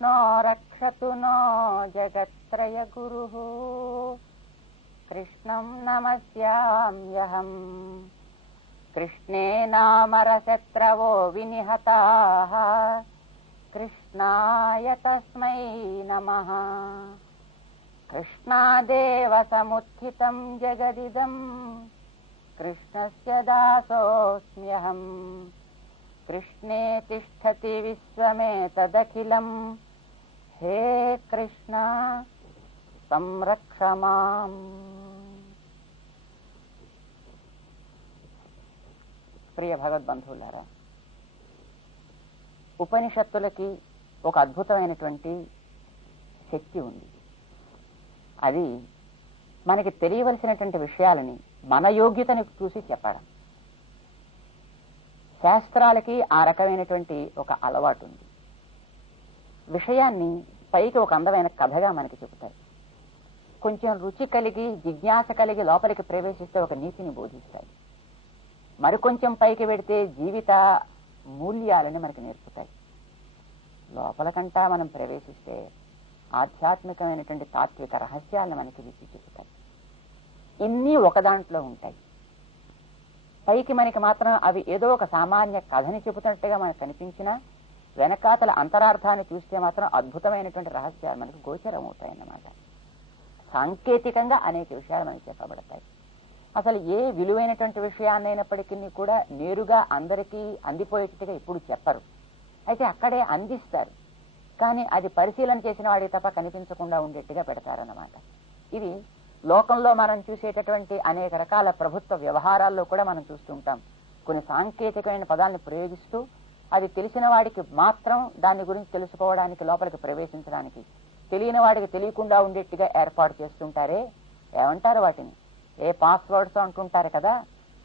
కృష్ణో రక్షతు no జగత్రయ గురుః కృష్ణం నమస్యామ్యహం. కృష్ణే నామరశత్రవో వినిహతాః కృష్ణాయ తస్మై నమః. కృష్ణాదేవ సముత్థితం జగదిదం కృష్ణస్య దాసోస్మ్యహం. కృష్ణే తిష్ఠతి విశ్వమేతదఖిలం హే కృష్ణ సంరక్ష మాం. ప్రియ భగవద్బంధువులారా, ఉపనిషత్తులకి ఒక అద్భుతమైనటువంటి శక్తి ఉంది. అది మనకి తెలియవలసినటువంటి విషయాలని మన యోగ్యతని చూసి చెప్పడం. శాస్త్రాలకి ఆ రకమైనటువంటి ఒక అలవాటు ఉంది. విషయాన్ని పైకి ఒక అందమైన కథగా మనకి చెబుతారు. కొంచెం రుచి కలిగి జిజ్ఞాస కలిగి లోపలికి ప్రవేశిస్తే ఒక నీతిని బోధిస్తాయి. మరికొంచెం పైకి పెడితే జీవిత మూల్యాలని మనకి నేర్పుతాయి. లోపలకంటా మనం ప్రవేశిస్తే ఆధ్యాత్మికమైనటువంటి తాత్విక రహస్యాలను మనకి విప్పి చెబుతాయి. ఇన్ని ఒక దాంట్లో ఉంటాయి. పైకి మనకి మాత్రం అవి ఏదో ఒక సామాన్య కథని చెబుతున్నట్టుగా మనకు కనిపించినా వెనకాతల అంతరార్థాన్ని చూస్తే మాత్రం అద్భుతమైనటువంటి రహస్యాలు మనకు గోచరం అవుతాయన్నమాట. సాంకేతికంగా అనేక విషయాలు మనకి చెప్పబడతాయి. అసలు ఏ విలువైనటువంటి విషయాన్నైనప్పటికీ కూడా నేరుగా అందరికీ అందిపోయేట్టుగా ఇప్పుడు చెప్పరు. అయితే అక్కడే అందిస్తారు, కానీ అది పరిశీలన చేసిన వాడికి తప్ప కనిపించకుండా ఉండేట్టుగా పెడతారన్నమాట. ఇది లోకంలో మనం చూసేటటువంటి అనేక రకాల ప్రభుత్వ వ్యవహారాల్లో కూడా మనం చూస్తుంటాం. కొన్ని సాంకేతికమైన పదాలను ప్రయోగిస్తూ అది తెలిసిన వాడికి మాత్రం దాని గురించి తెలుసుకోవడానికి లోపలికి ప్రవేశించడానికి, తెలియని వాడికి తెలియకుండా ఉండేట్టుగా ఏర్పాటు చేస్తుంటారే, ఏమంటారు వాటిని, ఏ పాస్వర్డ్స్ అంటుంటారు కదా,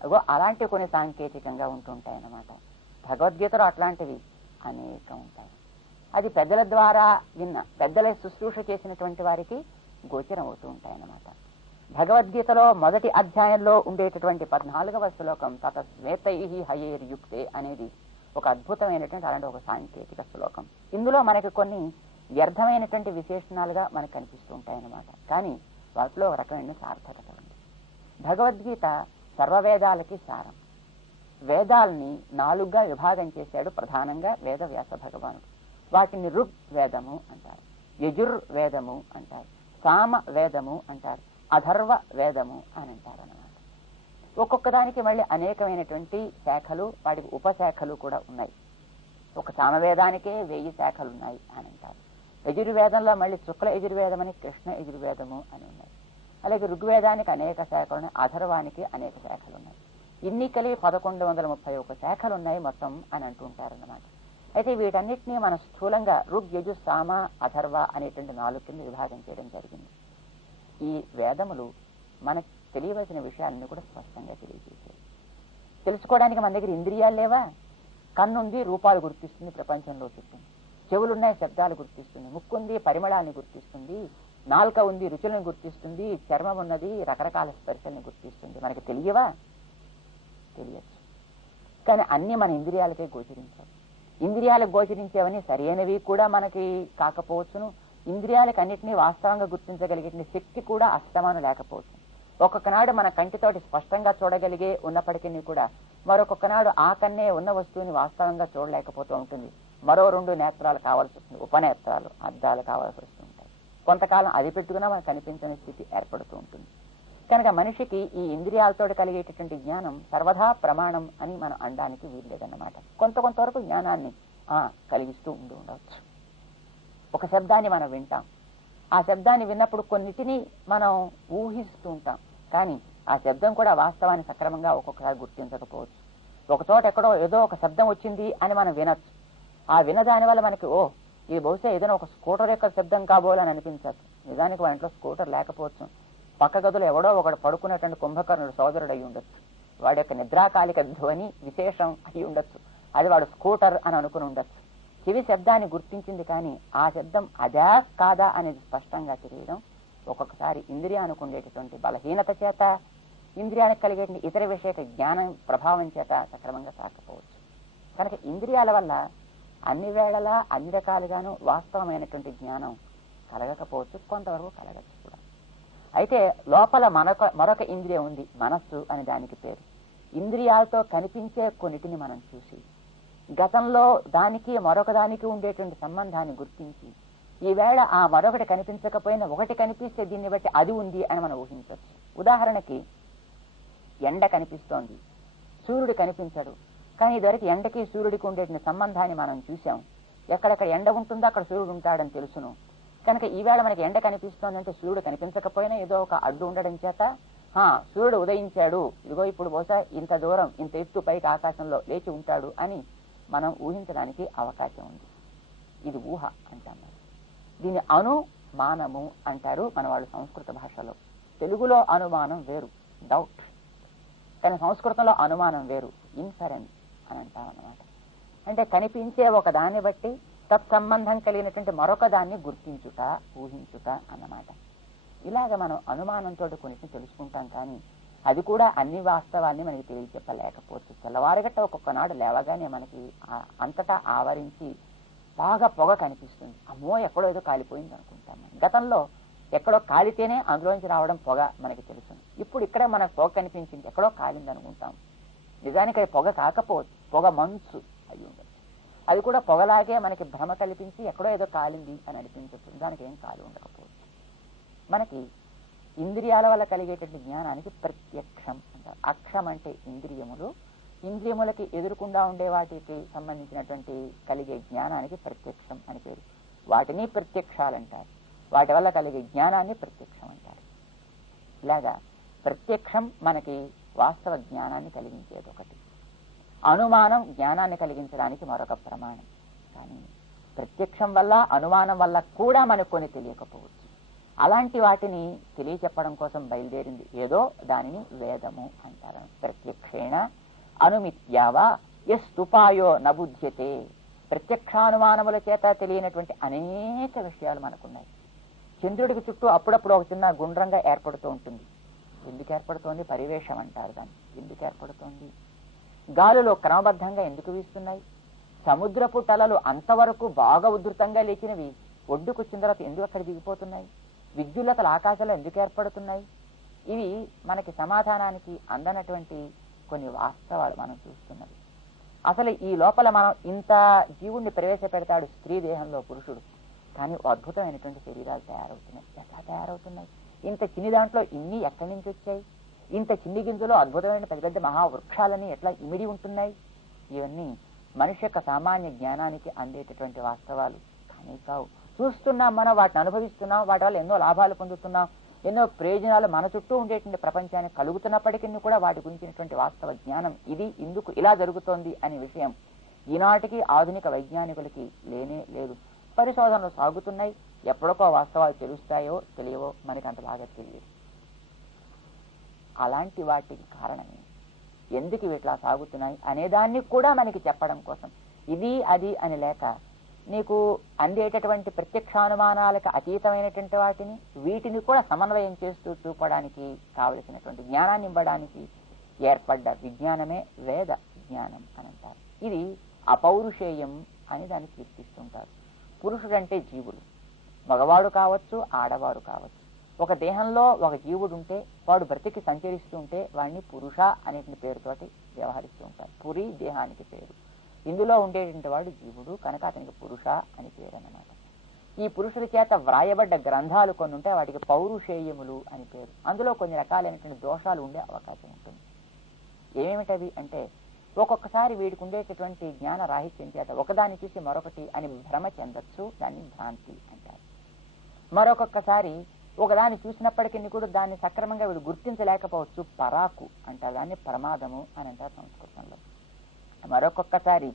అగో అలాంటివి కొన్ని సాంకేతికంగా ఉంటుంటాయి అన్నమాట. భగవద్గీతలో అట్లాంటివి అనేకం ఉంటాయి. అది పెద్దల ద్వారా విన్న, పెద్దల శుశ్రూష చేసినటువంటి వారికి గోచరం అవుతూ ఉంటాయన్నమాట. భగవద్గీతలో మొదటి అధ్యాయంలో ఉండేటటువంటి 14వ శ్లోకం తత శ్వేతైః హయేర్యుక్తే అనేది ఒక అద్భుతమైనటువంటి అలాంటి ఒక సాంకేతిక శ్లోకం. ఇందులో మనకి కొన్ని వ్యర్థమైనటువంటి విశేషణాలుగా మనకు కనిపిస్తూ ఉంటాయన్నమాట. కానీ వాటిలో ఒక రకమైన సార్థకత ఉంది. భగవద్గీత సర్వవేదాలకి సారం. వేదాలని 4గా విభాగం చేశాడు ప్రధానంగా వేదవ్యాస భగవానుడు. వాటిని ఋగ్ వేదము అంటారు, యజుర్వేదము అంటారు, సామ వేదము అంటారు, అథర్వ వేదము అని అంటారు అన్నమాట. ఒక్కొక్క దానికి మళ్ళీ అనేకమైనటువంటి శాఖలు, వాటికి ఉపశాఖలు కూడా ఉన్నాయి. ఒక సామవేదానికే 1000 శాఖలు ఉన్నాయి అని అంటారు. యజుర్వేదంలో మళ్ళీ శుక్ల యజుర్వేదం అని, కృష్ణ యజుర్వేదము అని ఉన్నాయి. అలాగే ఋగ్వేదానికి అనేక శాఖలు ఉన్నాయి, అథర్వానికి అనేక శాఖలు ఉన్నాయి. ఇన్ని కలిగి 1131 శాఖలు ఉన్నాయి మొత్తం అని అంటుంటారన్నమాట. అయితే వీటన్నిటినీ మన స్థూలంగా ఋగ్, యజు, సామ, అథర్వ అనేటువంటి 4 కింద విభాగం చేయడం జరిగింది. ఈ వేదములు మనకు తెలియవలసిన విషయాలన్నీ కూడా స్పష్టంగా తెలియజేశాయి. తెలుసుకోవడానికి మన దగ్గర ఇంద్రియాలు లేవా? కన్నుంది, రూపాలు గుర్తిస్తుంది, ప్రపంచంలో చుట్టూ. చెవులున్నాయి, శబ్దాలు గుర్తిస్తుంది. ముక్కుంది, పరిమళాన్ని గుర్తిస్తుంది. నాలుక ఉంది, రుచులను గుర్తిస్తుంది. చర్మం ఉన్నది, రకరకాల స్పర్శల్ని గుర్తిస్తుంది. మనకి తెలియవా? తెలియచ్చు. కానీ అన్ని మన ఇంద్రియాలకే గోచరించాలి. ఇంద్రియాలకు గోచరించేవని సరైనవి కూడా మనకి కాకపోవచ్చును. ఇంద్రియాలకు అన్నింటినీ వాస్తవంగా గుర్తించగలిగే శక్తి కూడా అస్తమానం లేకపోవచ్చు. ఒక్కొక్క నాడు మన కంటితోటి స్పష్టంగా చూడగలిగే ఉన్నప్పటికీ కూడా మరొక నాడు ఆ కన్నే ఉన్న వస్తువుని వాస్తవంగా చూడలేకపోతూ ఉంటుంది. మరో 2 నేత్రాలు కావాల్సి వస్తుంది, ఉపనేత్రాలు, అద్దాలు కావాల్సి వస్తుంటాయి. కొంతకాలం అది పెట్టుకున్నా మనకు కనిపించని స్థితి ఏర్పడుతూ ఉంటుంది. కనుక మనిషికి ఈ ఇంద్రియాలతో కలిగేటటువంటి జ్ఞానం సర్వదా ప్రమాణం అని మనం అనడానికి వీల్లేదన్నమాట. కొంతవరకు జ్ఞానాన్ని కలిగిస్తూ ఉండవచ్చు. ఒక శబ్దాన్ని మనం వింటాం, ఆ శబ్దాన్ని విన్నప్పుడు కొన్నిటిని మనం ఊహిస్తూ ఉంటాం. కానీ ఆ శబ్దం కూడా వాస్తవాన్ని సక్రమంగా ఒక్కొక్కసారి గుర్తించకపోవచ్చు. ఒక చోట ఎక్కడో ఏదో ఒక శబ్దం వచ్చింది అని మనం వినొచ్చు. ఆ వినదాని వల్ల మనకి ఇది బహుశా ఏదైనా ఒక స్కూటర్ యొక్క శబ్దం కాబోలని అనిపించవచ్చు. నిజానికి వాడి ఇంట్లో స్కూటర్ లేకపోవచ్చు. పక్క గదులు ఎవడో ఒకడు పడుకున్నటువంటి కుంభకర్ణుడు సోదరుడు అయి ఉండొచ్చు. వాడి యొక్క నిద్రాకాలిక ధ్వని విశేషం అయి ఉండొచ్చు. అది వాడు స్కూటర్ అని అనుకుని ఉండొచ్చు. చెవి శబ్దాన్ని గుర్తించింది, కానీ ఆ శబ్దం అదా కాదా అనేది స్పష్టంగా తెలియడం ఒక్కొక్కసారి ఇంద్రియానికి ఉండేటటువంటి బలహీనత చేత, ఇంద్రియానికి కలిగే ఇతర విషయ జ్ఞానం ప్రభావం చేత సక్రమంగా సాగకపోవచ్చు. కనుక ఇంద్రియాల వల్ల అన్ని వేళలా అన్ని రకాలుగాను వాస్తవమైనటువంటి జ్ఞానం కలగకపోవచ్చు, కొంతవరకు కలగచ్చు కూడా. అయితే లోపల మరొక ఇంద్రియం ఉంది, మనస్సు అని దానికి పేరు. ఇంద్రియాలతో కనిపించే కొన్నిటిని మనం చూసి గతంలో దానికి మరొక దానికి ఉండేటువంటి సంబంధాన్ని గుర్తించి ఈవేళ ఆ మరొకటి కనిపించకపోయినా ఒకటి కనిపిస్తే దీన్ని బట్టి అది ఉంది అని మనం ఊహించవచ్చు. ఉదాహరణకి ఎండ కనిపిస్తోంది, సూర్యుడు కనిపించడు, కానీ ఇదివరకు ఎండకి సూర్యుడికి ఉండేటువంటి సంబంధాన్ని మనం చూసాం. ఎక్కడెక్కడ ఎండ ఉంటుందో అక్కడ సూర్యుడు ఉంటాడని తెలుసును. కనుక ఈవేళ మనకి ఎండ కనిపిస్తోందంటే సూర్యుడు కనిపించకపోయినా ఏదో ఒక అడ్డు ఉండడం చేత సూర్యుడు ఉదయించాడు, ఇదిగో ఇప్పుడు బహుశా ఇంత దూరం ఇంత ఎత్తు పైకి ఆకాశంలో లేచి ఉంటాడు అని మనం ఊహించడానికి అవకాశం ఉంది. ఇది ఊహ అంటాం. దీన్ని అనుమానము అంటారు మన వాళ్ళు సంస్కృత భాషలో. తెలుగులో అనుమానం వేరు, డౌట్, కానీ సంస్కృతంలో అనుమానం వేరు, ఇన్ఫరెన్స్ అని అంటాం అన్నమాట. అంటే కనిపించే ఒక దాన్ని బట్టి తత్సంబంధం కలిగినటువంటి మరొక దాన్ని గుర్తించుట, ఊహించుట అన్నమాట. ఇలాగ మనం అనుమానంతో కొన్నిటిని తెలుసుకుంటాం, కానీ అది కూడా అన్ని వాస్తవాన్ని మనకి తెలియచెప్పలేకపోవచ్చు. తెల్లవారుగట్ట ఒక్కొక్క నాడు లేవగానే మనకి అంతటా ఆవరించి బాగా పొగ కనిపిస్తుంది, అమ్మో ఎక్కడో ఏదో కాలిపోయింది అనుకుంటాం. గతంలో ఎక్కడో కాలితేనే అందులోంచి రావడం పొగ మనకి తెలుసు. ఇప్పుడు ఇక్కడే మనకు పొగ కనిపించింది, ఎక్కడో కాలింది అనుకుంటాం. నిజానికి అది పొగ కాకపోవచ్చు, పొగ మంచు అయి ఉండదు. అది కూడా పొగలాగే మనకి భ్రమ కల్పించి ఎక్కడో ఏదో కాలింది అని అనిపించవచ్చు, దానికి ఏం కాలి ఉండకపోవచ్చు. మనకి ఇంద్రియాల వల్ల కలిగేటువంటి జ్ఞానానికి ప్రత్యక్షం అంటారు. అక్షం అంటే ఇంద్రియములు, ఇంద్రియములకి ఎదురుకుండా ఉండే వాటికి సంబంధించినటువంటి కలిగే జ్ఞానానికి ప్రత్యక్షం అని పేరు. వాటిని ప్రత్యక్షాలంటారు, వాటి వల్ల కలిగే జ్ఞానాన్ని ప్రత్యక్షం అంటారు. ఇలాగా ప్రత్యక్షం మనకి వాస్తవ జ్ఞానాన్ని కలిగించేది ఒకటి, అనుమానం జ్ఞానాన్ని కలిగించడానికి మరొక ప్రమాణం. కానీ ప్రత్యక్షం వల్ల అనుమానం వల్ల కూడా మనకు కొన్ని తెలియకపోవచ్చు. అలాంటి వాటిని తెలియచెప్పడం కోసం బయలుదేరింది ఏదో దానిని వేదము అంటారు. ప్రత్యక్షేణ అనుమిత్యావా యస్తుపాయో నబుధ్యతే. ప్రత్యక్షానుమానముల చేత తెలియనటువంటి అనేక విషయాలు మనకున్నాయి. చంద్రుడికి చుట్టూ అప్పుడప్పుడు ఒక చిన్న గుండ్రంగా ఏర్పడుతూ ఉంటుంది. ఎందుకు ఏర్పడుతోంది? పరివేషం అంటారు దాన్ని. ఎందుకు ఏర్పడుతోంది? గాలులో క్రమబద్ధంగా ఎందుకు వీస్తున్నాయి? సముద్రపు తలలు అంతవరకు బాగా ఉధృతంగా లేచినవి ఒడ్డుకు వచ్చిన తర్వాత ఎందుకు అక్కడ దిగిపోతున్నాయి? విద్యుల్లతలు ఆకాశంలో ఎందుకు ఏర్పడుతున్నాయి? ఇవి మనకి సమాధానానికి అందనటువంటి కొన్ని వాస్తవాలు మనం చూస్తున్నది. అసలు ఈ లోపల మనం ఇంత జీవుణ్ణి ప్రవేశపెడతాడు స్త్రీ దేహంలో పురుషుడు, కానీ అద్భుతమైనటువంటి శరీరాలు తయారవుతున్నాయి. ఎట్లా తయారవుతున్నాయి? ఇంత చిన్ని దాంట్లో ఇన్ని ఎక్కడి నుంచి వచ్చాయి? ఇంత చిన్ని గింజలో అద్భుతమైన పెద్ద పెద్ద మహావృక్షాలని ఎట్లా ఇమిడి ఉంటున్నాయి? ఇవన్నీ మనిషి యొక్క సామాన్య జ్ఞానానికి అందేటటువంటి వాస్తవాలు కానీ కావు. చూస్తున్నాం, మనం వాటిని అనుభవిస్తున్నాం, వాటి వల్ల ఎన్నో లాభాలు పొందుతున్నాం, ఎన్నో ప్రయోజనాలు మన చుట్టూ ఉండేటువంటి ప్రపంచానికి కలుగుతున్నప్పటికీ కూడా వాటి గురించినటువంటి వాస్తవ జ్ఞానం ఇది, ఇందుకు ఇలా జరుగుతోంది అనే విషయం ఈనాటికి ఆధునిక వైజ్ఞానికులకి లేనే లేదు. పరిశోధనలు సాగుతున్నాయి, ఎప్పటికో వాస్తవాలు తెలుస్తాయో తెలియవో మనకి అంత బాగా తెలియదు. అలాంటి వాటికి కారణమే ఎందుకు ఇట్లా సాగుతున్నాయి అనేదాన్ని కూడా మనకి చెప్పడం కోసం ఇది అది అని లేక నీకు అందేటటువంటి ప్రత్యక్షానుమానాలకు అతీతమైనటువంటి వాటిని వీటిని కూడా సమన్వయం చేస్తూ చూపడానికి కావలసినటువంటి జ్ఞానాన్ని ఇవ్వడానికి ఏర్పడ్డ విజ్ఞానమే వేద జ్ఞానం అని అంటారు. ఇది అపౌరుషేయం అని దాన్ని కీర్తిస్తుంటారు. పురుషుడంటే జీవులు, మగవాడు కావచ్చు ఆడవారు కావచ్చు. ఒక దేహంలో ఒక జీవుడు ఉంటే వాడు బ్రతికి సంచరిస్తూ ఉంటే వాడిని పురుష అనేటువంటి పేరుతోటి వ్యవహరిస్తూ ఉంటారు. పురి దేహానికి పేరు, ఇందులో ఉండేటువంటి వాడు జీవుడు కనుక అతనికి పురుష అని పేరు అన్నమాట. ఈ పురుషుల చేత వ్రాయబడ్డ గ్రంథాలు కొన్ని ఉంటే వాటికి పౌరుషేయములు అని పేరు. అందులో కొన్ని రకాలైనటువంటి దోషాలు ఉండే అవకాశం ఉంటుంది. ఏమిటవి అంటే ఒక్కొక్కసారి వీడికి ఉండేటటువంటి జ్ఞాన రాహిత్యం చేత ఒకదాన్ని చూసి మరొకటి అని భ్రమ చెందొచ్చు, దాన్ని భ్రాంతి అంటారు. మరొకొక్కసారి ఒకదాన్ని చూసినప్పటికీ కూడా దాన్ని సక్రమంగా వీడు గుర్తించలేకపోవచ్చు, పరాకు అంటారు, దాన్ని ప్రమాదము అని అంటారు సంస్కృతంలో. మరొకొక్కసారి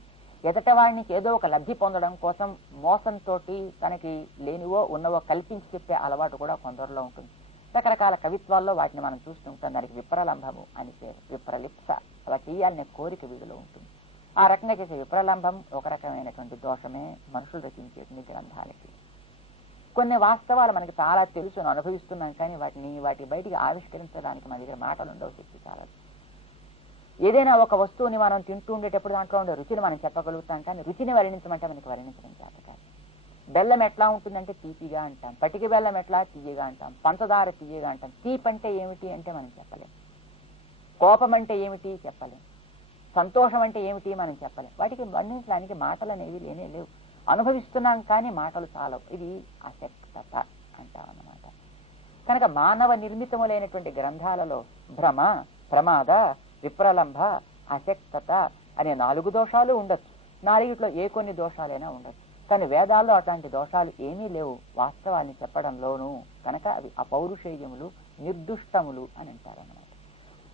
ఎదట వాడికి ఏదో ఒక లబ్ధి పొందడం కోసం మోసంతో తనకి లేనివో ఉన్నవో కల్పించి చెప్పే అలవాటు కూడా కొందరిలో ఉంటుంది. రకరకాల కవిత్వాల్లో వాటిని మనం చూస్తుంటాం. దానికి విప్రలంభము అని పేరు. విప్రలిప్స, అలా చేయాలనే కోరిక వీడిలో ఉంటుంది. ఆ రకంగా చేసే విప్రలంభం ఒక రకమైనటువంటి దోషమే మనుషులు రచించేటువంటి గ్రంథాలకి. కొన్ని వాస్తవాలు మనకి చాలా తెలుసు, అనుభవిస్తున్నాం, కానీ వాటి బయటికి ఆవిష్కరించడానికి మన దగ్గర మాటలు ఉండవు, శక్తి చాలా. ఏదైనా ఒక వస్తువుని మనం తింటూ ఉండేటప్పుడు దాంట్లో ఉండే రుచిని మనం చెప్పగలుగుతాం, కానీ రుచిని వర్ణించమంటే మనకి వర్ణించడం చేత కాదు. బెల్లం ఎట్లా ఉంటుందంటే తీపిగా అంటాం, పటికి బెల్లం ఎట్లా తీయగా అంటాం, పంచదార తీయగా అంటాం. తీపి అంటే ఏమిటి అంటే మనం చెప్పలేం, కోపం అంటే ఏమిటి చెప్పలేం, సంతోషం అంటే ఏమిటి మనం చెప్పలేం. వాటికి వర్ణించడానికి మాటలు అనేవి లేనే లేవు. అనుభవిస్తున్నాం కానీ మాటలు చాలవు. ఇది అశక్తత అంటాం అన్నమాట. కనుక మానవ నిర్మితములైనటువంటి గ్రంథాలలో భ్రమ, ప్రమాద, విప్రలంభ, అశక్తత అనే 4 దోషాలు ఉండొచ్చు. 4ట్లో ఏ కొన్ని దోషాలైనా ఉండొచ్చు. కానీ వేదాల్లో అట్లాంటి దోషాలు ఏమీ లేవు వాస్తవాన్ని చెప్పడంలోనూ. కనుక అవి అపౌరుషేయములు, నిర్దుష్టములు అని అంటారన్నమాట.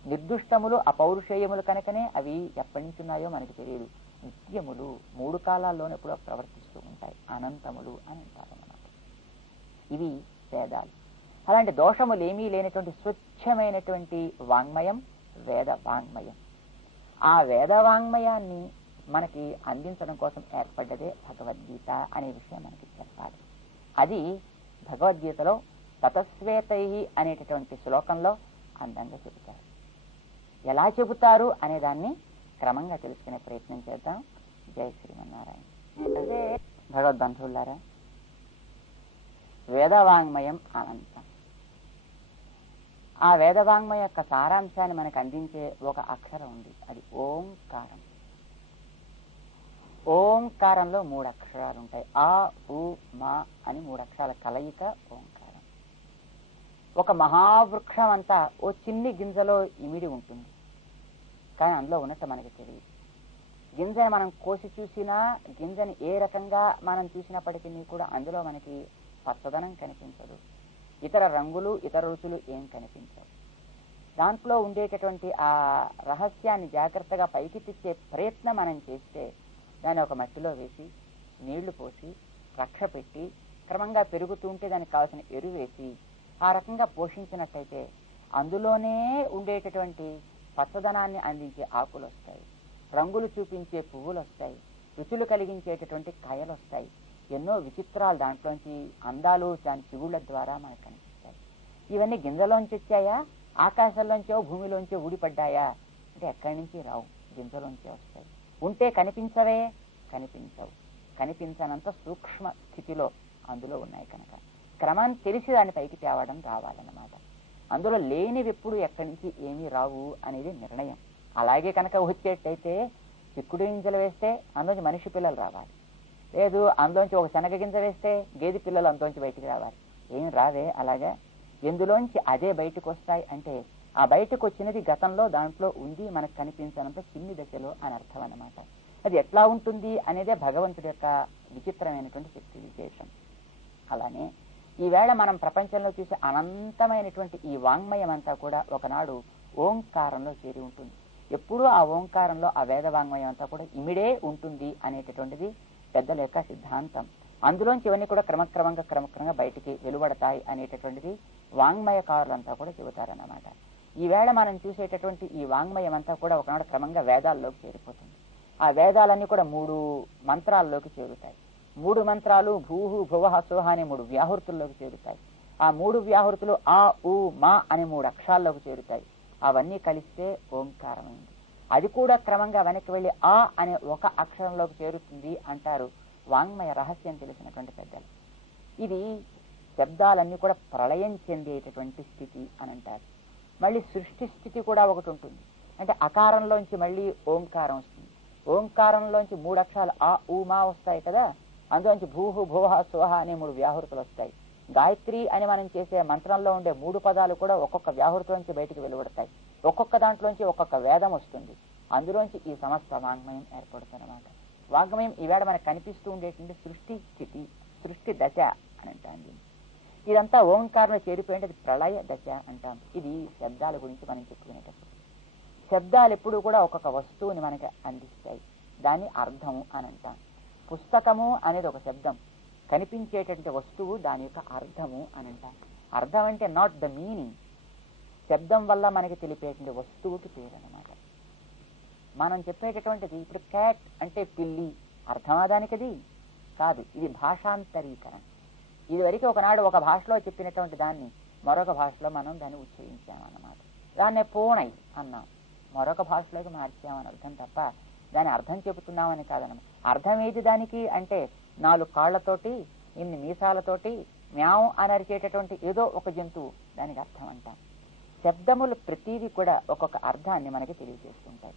నిర్దుష్టములు, అపౌరుషేయములు కనుకనే అవి ఎప్పటి నుంచి ఉన్నాయో మనకి తెలియదు. నిత్యములు, 3 కాలాల్లోనే ఎప్పుడో ప్రవర్తిస్తూ ఉంటాయి. అనంతములు అని అంటారన్నమాట. ఇవి వేదాలు. అలాంటి దోషములు ఏమీ లేనటువంటి స్వచ్ఛమైనటువంటి వాంగ్మయం వేద వాంగ్మయం. ఆ వేద వాంగ్మయాన్ని మనకి అందించడం కోసం ఏర్పడ్డదే భగవద్గీత అనే విషయం మనకి చెప్పాలి. అది భగవద్గీతలో తతస్వేతై అనేటటువంటి శ్లోకంలో అందంగా చెబుతారు. ఎలా చెబుతారు అనే దాన్ని క్రమంగా తెలుసుకునే ప్రయత్నం చేద్దాం. జై శ్రీమన్నారాయణ. భగవద్బంధువులారా, వేదవాంగ్మయం అనంతం. ఆ వేదవాంగ్మయం యొక్క సారాంశాన్ని మనకు అందించే ఒక అక్షరం ఉంది, అది ఓంకారం. ఓంకారంలో 3 అక్షరాలు ఉంటాయి. ఆ, ఉ, మా అని 3 అక్షరాల కలయిక ఓంకారం. ఒక మహావృక్షం అంతా ఓ చిన్ని గింజలో ఇమిడి ఉంటుంది, కానీ అందులో ఉన్నట్టు మనకి తెలియదు. గింజని మనం కోసి చూసినా, గింజని ఏ రకంగా మనం చూసినప్పటికీ కూడా అందులో మనకి పచ్చదనం కనిపించదు, ఇతర రంగులు, ఇతర రుచులు ఏం కనిపించవు. దాంట్లో ఉండేటటువంటి ఆ రహస్యాన్ని జాగ్రత్తగా పైకి తెచ్చే ప్రయత్నం మనం చేస్తే, దాన్ని ఒక మట్టిలో వేసి నీళ్లు పోసి రక్ష పెట్టి క్రమంగా పెరుగుతూ ఉంటే దానికి కావాల్సిన ఎరువు వేసి ఆ రకంగా పోషించినట్టయితే అందులోనే ఉండేటటువంటి పచ్చదనాన్ని అందించే ఆకులు వస్తాయి, రంగులు చూపించే పువ్వులు వస్తాయి, రుచులు కలిగించేటటువంటి కాయలు వస్తాయి. ఎన్నో విచిత్రాలు దాంట్లోంచి, అందాలు దాని చిగుళ్ళ ద్వారా మనకు కనిపిస్తాయి. ఇవన్నీ గింజలోంచి వచ్చాయా, ఆకాశంలోంచో భూమిలోంచో ఊడిపడ్డాయా అంటే ఎక్కడి నుంచి రావు, గింజలోంచే వస్తాయి. ఉంటే కనిపించవే, కనిపించవు. కనిపించనంత సూక్ష్మ స్థితిలో అందులో ఉన్నాయి. కనుక క్రమం తెలిసి దాన్ని పైకి తేవడం రావాలన్నమాట. అందులో లేనివి ఎప్పుడు ఎక్కడి నుంచి ఏమీ రావు అనేది నిర్ణయం. అలాగే కనుక వచ్చేటైతే చిక్కుడు గింజలు వేస్తే అందులోంచి మనిషి పిల్లలు రావాలి, లేదు అందులోంచి ఒక శనగ గింజ వేస్తే గేదె పిల్లలు అందులోంచి బయటికి రావాలి. ఏం రావే. అలాగా ఎందులోంచి అదే బయటకు వస్తాయి అంటే ఆ బయటకు వచ్చినది గతంలో దాంట్లో ఉంది, మనకు కనిపించనంత చిన్ని దశలో అని అర్థం అన్నమాట. అది ఎట్లా ఉంటుంది అనేదే భగవంతుడి యొక్క విచిత్రమైనటువంటి శక్తి విశేషం. అలానే ఈవేళ మనం ప్రపంచంలో చూసే అనంతమైనటువంటి ఈ వాంగ్మయం అంతా కూడా ఒకనాడు ఓంకారంలో చేరి ఉంటుంది. ఎప్పుడూ ఆ ఓంకారంలో ఆ వేద వాంగ్మయం అంతా కూడా ఇమిడే ఉంటుంది అనేటటువంటిది పెద్దల యొక్క సిద్ధాంతం. అందులోంచి ఇవన్నీ కూడా క్రమక్రమంగా బయటికి వెలువడతాయి అనేటటువంటిది వాంగ్మయకారులంతా కూడా చెబుతారన్నమాట. ఈవేళ మనం చూసేటటువంటి ఈ వాంగ్మయం అంతా కూడా ఒకనాడు క్రమంగా వేదాల్లోకి చేరిపోతుంది. ఆ వేదాలన్నీ కూడా 3 మంత్రాల్లోకి చేరుతాయి. 3 మంత్రాలు భూహు భువః స్వః అనే 3 వ్యాహృతుల్లోకి చేరుతాయి. ఆ 3 వ్యాహృతులు ఆ, ఉ, మా అనే 3 అక్షరాల్లోకి చేరుతాయి. అవన్నీ కలిస్తే ఓంకారమైంది. అది కూడా క్రమంగా వెనక్కి వెళ్ళి ఆ అనే ఒక అక్షరంలోకి చేరుతుంది అంటారు వాంగ్మయ రహస్యం తెలిసినటువంటి పెద్దలు. ఇది శబ్దాలన్నీ కూడా ప్రళయం చెందేటటువంటి స్థితి అని అంటారు. మళ్ళీ సృష్టి స్థితి కూడా ఒకటి ఉంటుంది. అంటే అకారంలోంచి మళ్ళీ ఓంకారం వస్తుంది. ఓంకారంలోంచి 3 అక్షరాలు ఆ, ఉ, మా వస్తాయి కదా, అందులోంచి భూహు భువః స్వః అనే 3 వ్యాహృతులు వస్తాయి. గాయత్రి అని మనం చేసే మంత్రంలో ఉండే 3 పదాలు కూడా ఒక్కొక్క వ్యాహృతిలోంచి బయటికి వెలువడతాయి. ఒక్కొక్క దాంట్లోంచి ఒక్కొక్క వేదం వస్తుంది. అందులోంచి ఈ సమస్త వాంగ్మయం ఏర్పడుతుంది అన్నమాట. వాంగ్మయం ఈవేళ మనకు కనిపిస్తూ ఉండేటువంటి సృష్టి స్థితి, సృష్టి దశ అని అంటాం. ఇదంతా ఓంకారంలో చేరిపోయింది, అది ప్రళయ దశ అంటాం. ఇది శబ్దాల గురించి మనం చెప్పుకునేటప్పుడు శబ్దాలు ఎప్పుడు కూడా ఒక్కొక్క వస్తువుని మనకి అందిస్తాయి. దాన్ని అర్థము అని అంటాం. పుస్తకము అనేది ఒక శబ్దం, కనిపించేటటువంటి వస్తువు దాని యొక్క అర్థము అని అంటాం. అర్థం అంటే నాట్ ద మీనింగ్, శబ్దం వల్ల మనకి తెలిపేటువంటి వస్తువుకి పేరు అన్నమాట. మనం చెప్పేటటువంటిది ఇప్పుడు క్యాట్ అంటే పిల్లి, అర్థమా దానికది కాదు. ఇది భాషాంతరీకరణ. ఇదివరకు ఒకనాడు ఒక భాషలో చెప్పినటువంటి దాన్ని మరొక భాషలో మనం దాన్ని ఉచ్చరించామన్నమాట. దాన్నే పూణై అన్నాం. మరొక భాషలోకి మార్చామని అర్థం తప్ప దాని అర్థం చెబుతున్నామని కాదనమాట. అర్థం ఏది దానికి అంటే 4 కాళ్లతోటి ఇన్ని మీసాలతోటి మ్యావ్ అని అరిచేటటువంటి ఏదో ఒక జంతువు దానికి అర్థం అంటాం. శబ్దములు ప్రతీది కూడా ఒక్కొక్క అర్థాన్ని మనకి తెలియజేస్తుంటాయి.